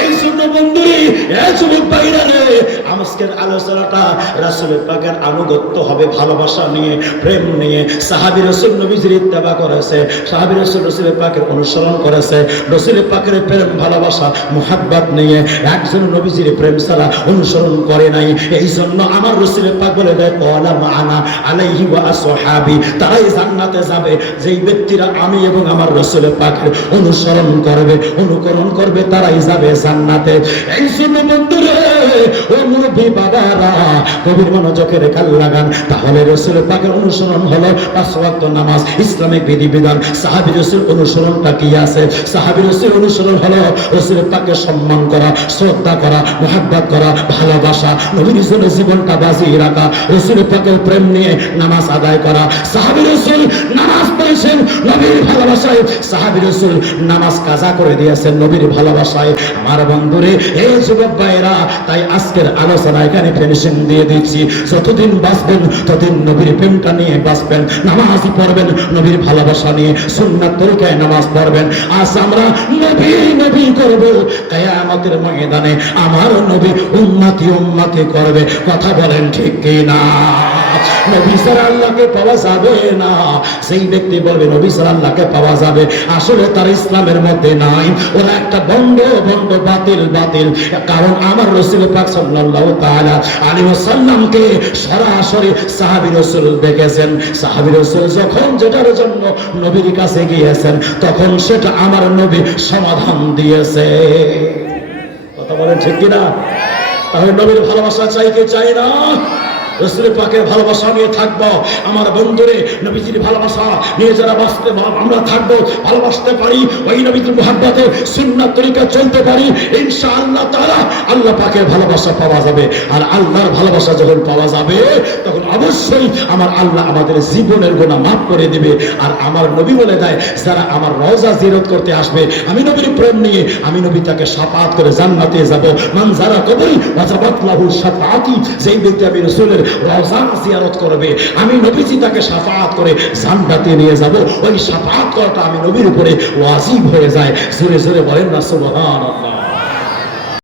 এই জন্য বন্ধুরি, এই যুবক ভাইরা রে, আজকের আলোচনাটা রাসূল পাকের আনুগত্য হবে ভালোবাসা নিয়ে, প্রেম নিয়ে। সাহাবী রাসূল নবীজির ইত্তেবা করেছে, সাহাবী রাসূল রাসূল পাকের অনুসরণ করেছে, রাসূল পাকের প্রেম ভালোবাসা মুহাব্বত নিয়ে। একজন নবীজির প্রেম ছাড়া অনুসরণ করে নাই। এই জন্য আমার রাসূল পাক বলে দেয় ওয়ালা মা'আনা আলাইহি ওয়া আসহাবি, তারাই জান্নাতে যাবে যেই ব্যক্তিরা আমি এবং আমার রাসূল পাকের অনুসরণ করবে, অনুকরণ করবে, তারাই যাবে জান্নাতে। এই জন্য বন্ধুরে, ও মুরব্বি বাবারা, গভীর মনোযোগের কান লাগান। তাহলে রাসূল পাকের অনুসরণ হলো 5 ওয়াক্ত নামাজ, ইসলামিক বিধিবিধান। সাহাবী রাসূল অনুসরণটা কি আছে? সাহাবী রাসূল অনুসরণ হলো রাসূল পাককে সম্মান করা, শ্রদ্ধা করা, মুহাব্বত করা, ভালোবাসা, নবীর জন্য জীবনটা বাজিয়ে রাখা, রাসূল পাকের প্রেম নিয়ে নামাজ আদায় করা। সাহাবী রাসূল নামাজ পড়েছেন নবীর ভালোবাসায়, সাহাবী রাসূল নামাজ কাজা করে দিয়েছেন নবীর ভালোবাসায়। আমার বন্ধুরে, এই যুবক ভাইরা, তাই আজকের আলোচনা এখানে ফিনিশিং দিয়ে দিচ্ছি। যতদিন বাঁচবেন ততদিন নবীর প্রেমটা নিয়ে বাঁচবেন, নামাজই পড়বেন নবীর ভালোবাসা নিয়ে, সুন্নাত তরিকায় নামাজ পড়বেন। আজ আমরা নবী নবী করব, কিয়ামতের ময়দানে আমার নবী উম্মতি উম্মতি করবে। কথা বলেন ঠিক কি না? নবী ছাড়া আল্লাহকে পাওয়া যাবে না। সেই ব্যক্তি বলবে নবী ছাড়া আল্লাহকে পাওয়া যাবে, আসলে তার ইসলামের মধ্যে নাই। ওরা একটা বন্ড বন্ড বাতিল বাতিল। কারণ আমার রাসূল পাক সাল্লাল্লাহু তাআলা আলাইহি ওয়াসাল্লামকে সরাসরি সাহাবী রাসূল দেখেছেন। সাহাবী রাসূল যখন যেটার জন্য নবীর কাছে গিয়েছেন, তখন সেটা আমার নবী সমাধান দিয়েছে। কথা বলেন ঠিক কি না? তাহলে নবীর ভালোবাসা চাই কি চাই না? রাসূল পাকের ভালোবাসা নিয়ে থাকবো। আমার বন্ধুরে, নবীজির ভালোবাসা নিয়ে যারা বাঁচতে আমরা থাকবো, ভালোবাসতে পারি, ওই নবীর মুহাব্বতে সুন্নাত তরিকা চলতে পারি, ইনশাআল্লাহ তাআলা আল্লাহ পাকের ভালোবাসা পাওয়া যাবে। আর আল্লাহর ভালোবাসা যখন পাওয়া যাবে, তখন অবশ্যই আমার আল্লাহ আমাদের জীবনের গুনাহ মাফ করে দিবে। আর আমার নবী বলে দেয়, যারা আমার রওজা জিয়ারত করতে আসবে, আমি নবীর প্রেম নিয়ে, আমি নবী তাকে শাফাআত করে জান্নাতে যাব। মান যারা কবরি ওয়াজাবাত লাহু শাফাআতি, যেই ব্যক্তি আমি রাসূলের রওজা জিয়ারত করবে, আমি নবীজি তাকে শাফাআত করে জান্নাতে নিয়ে যাব। ওই শাফাআত করাটা আমি নবীর উপরে ওয়াজিব হয়ে যায়। জোরে জোরে বলেন না সুবহানাল্লাহ।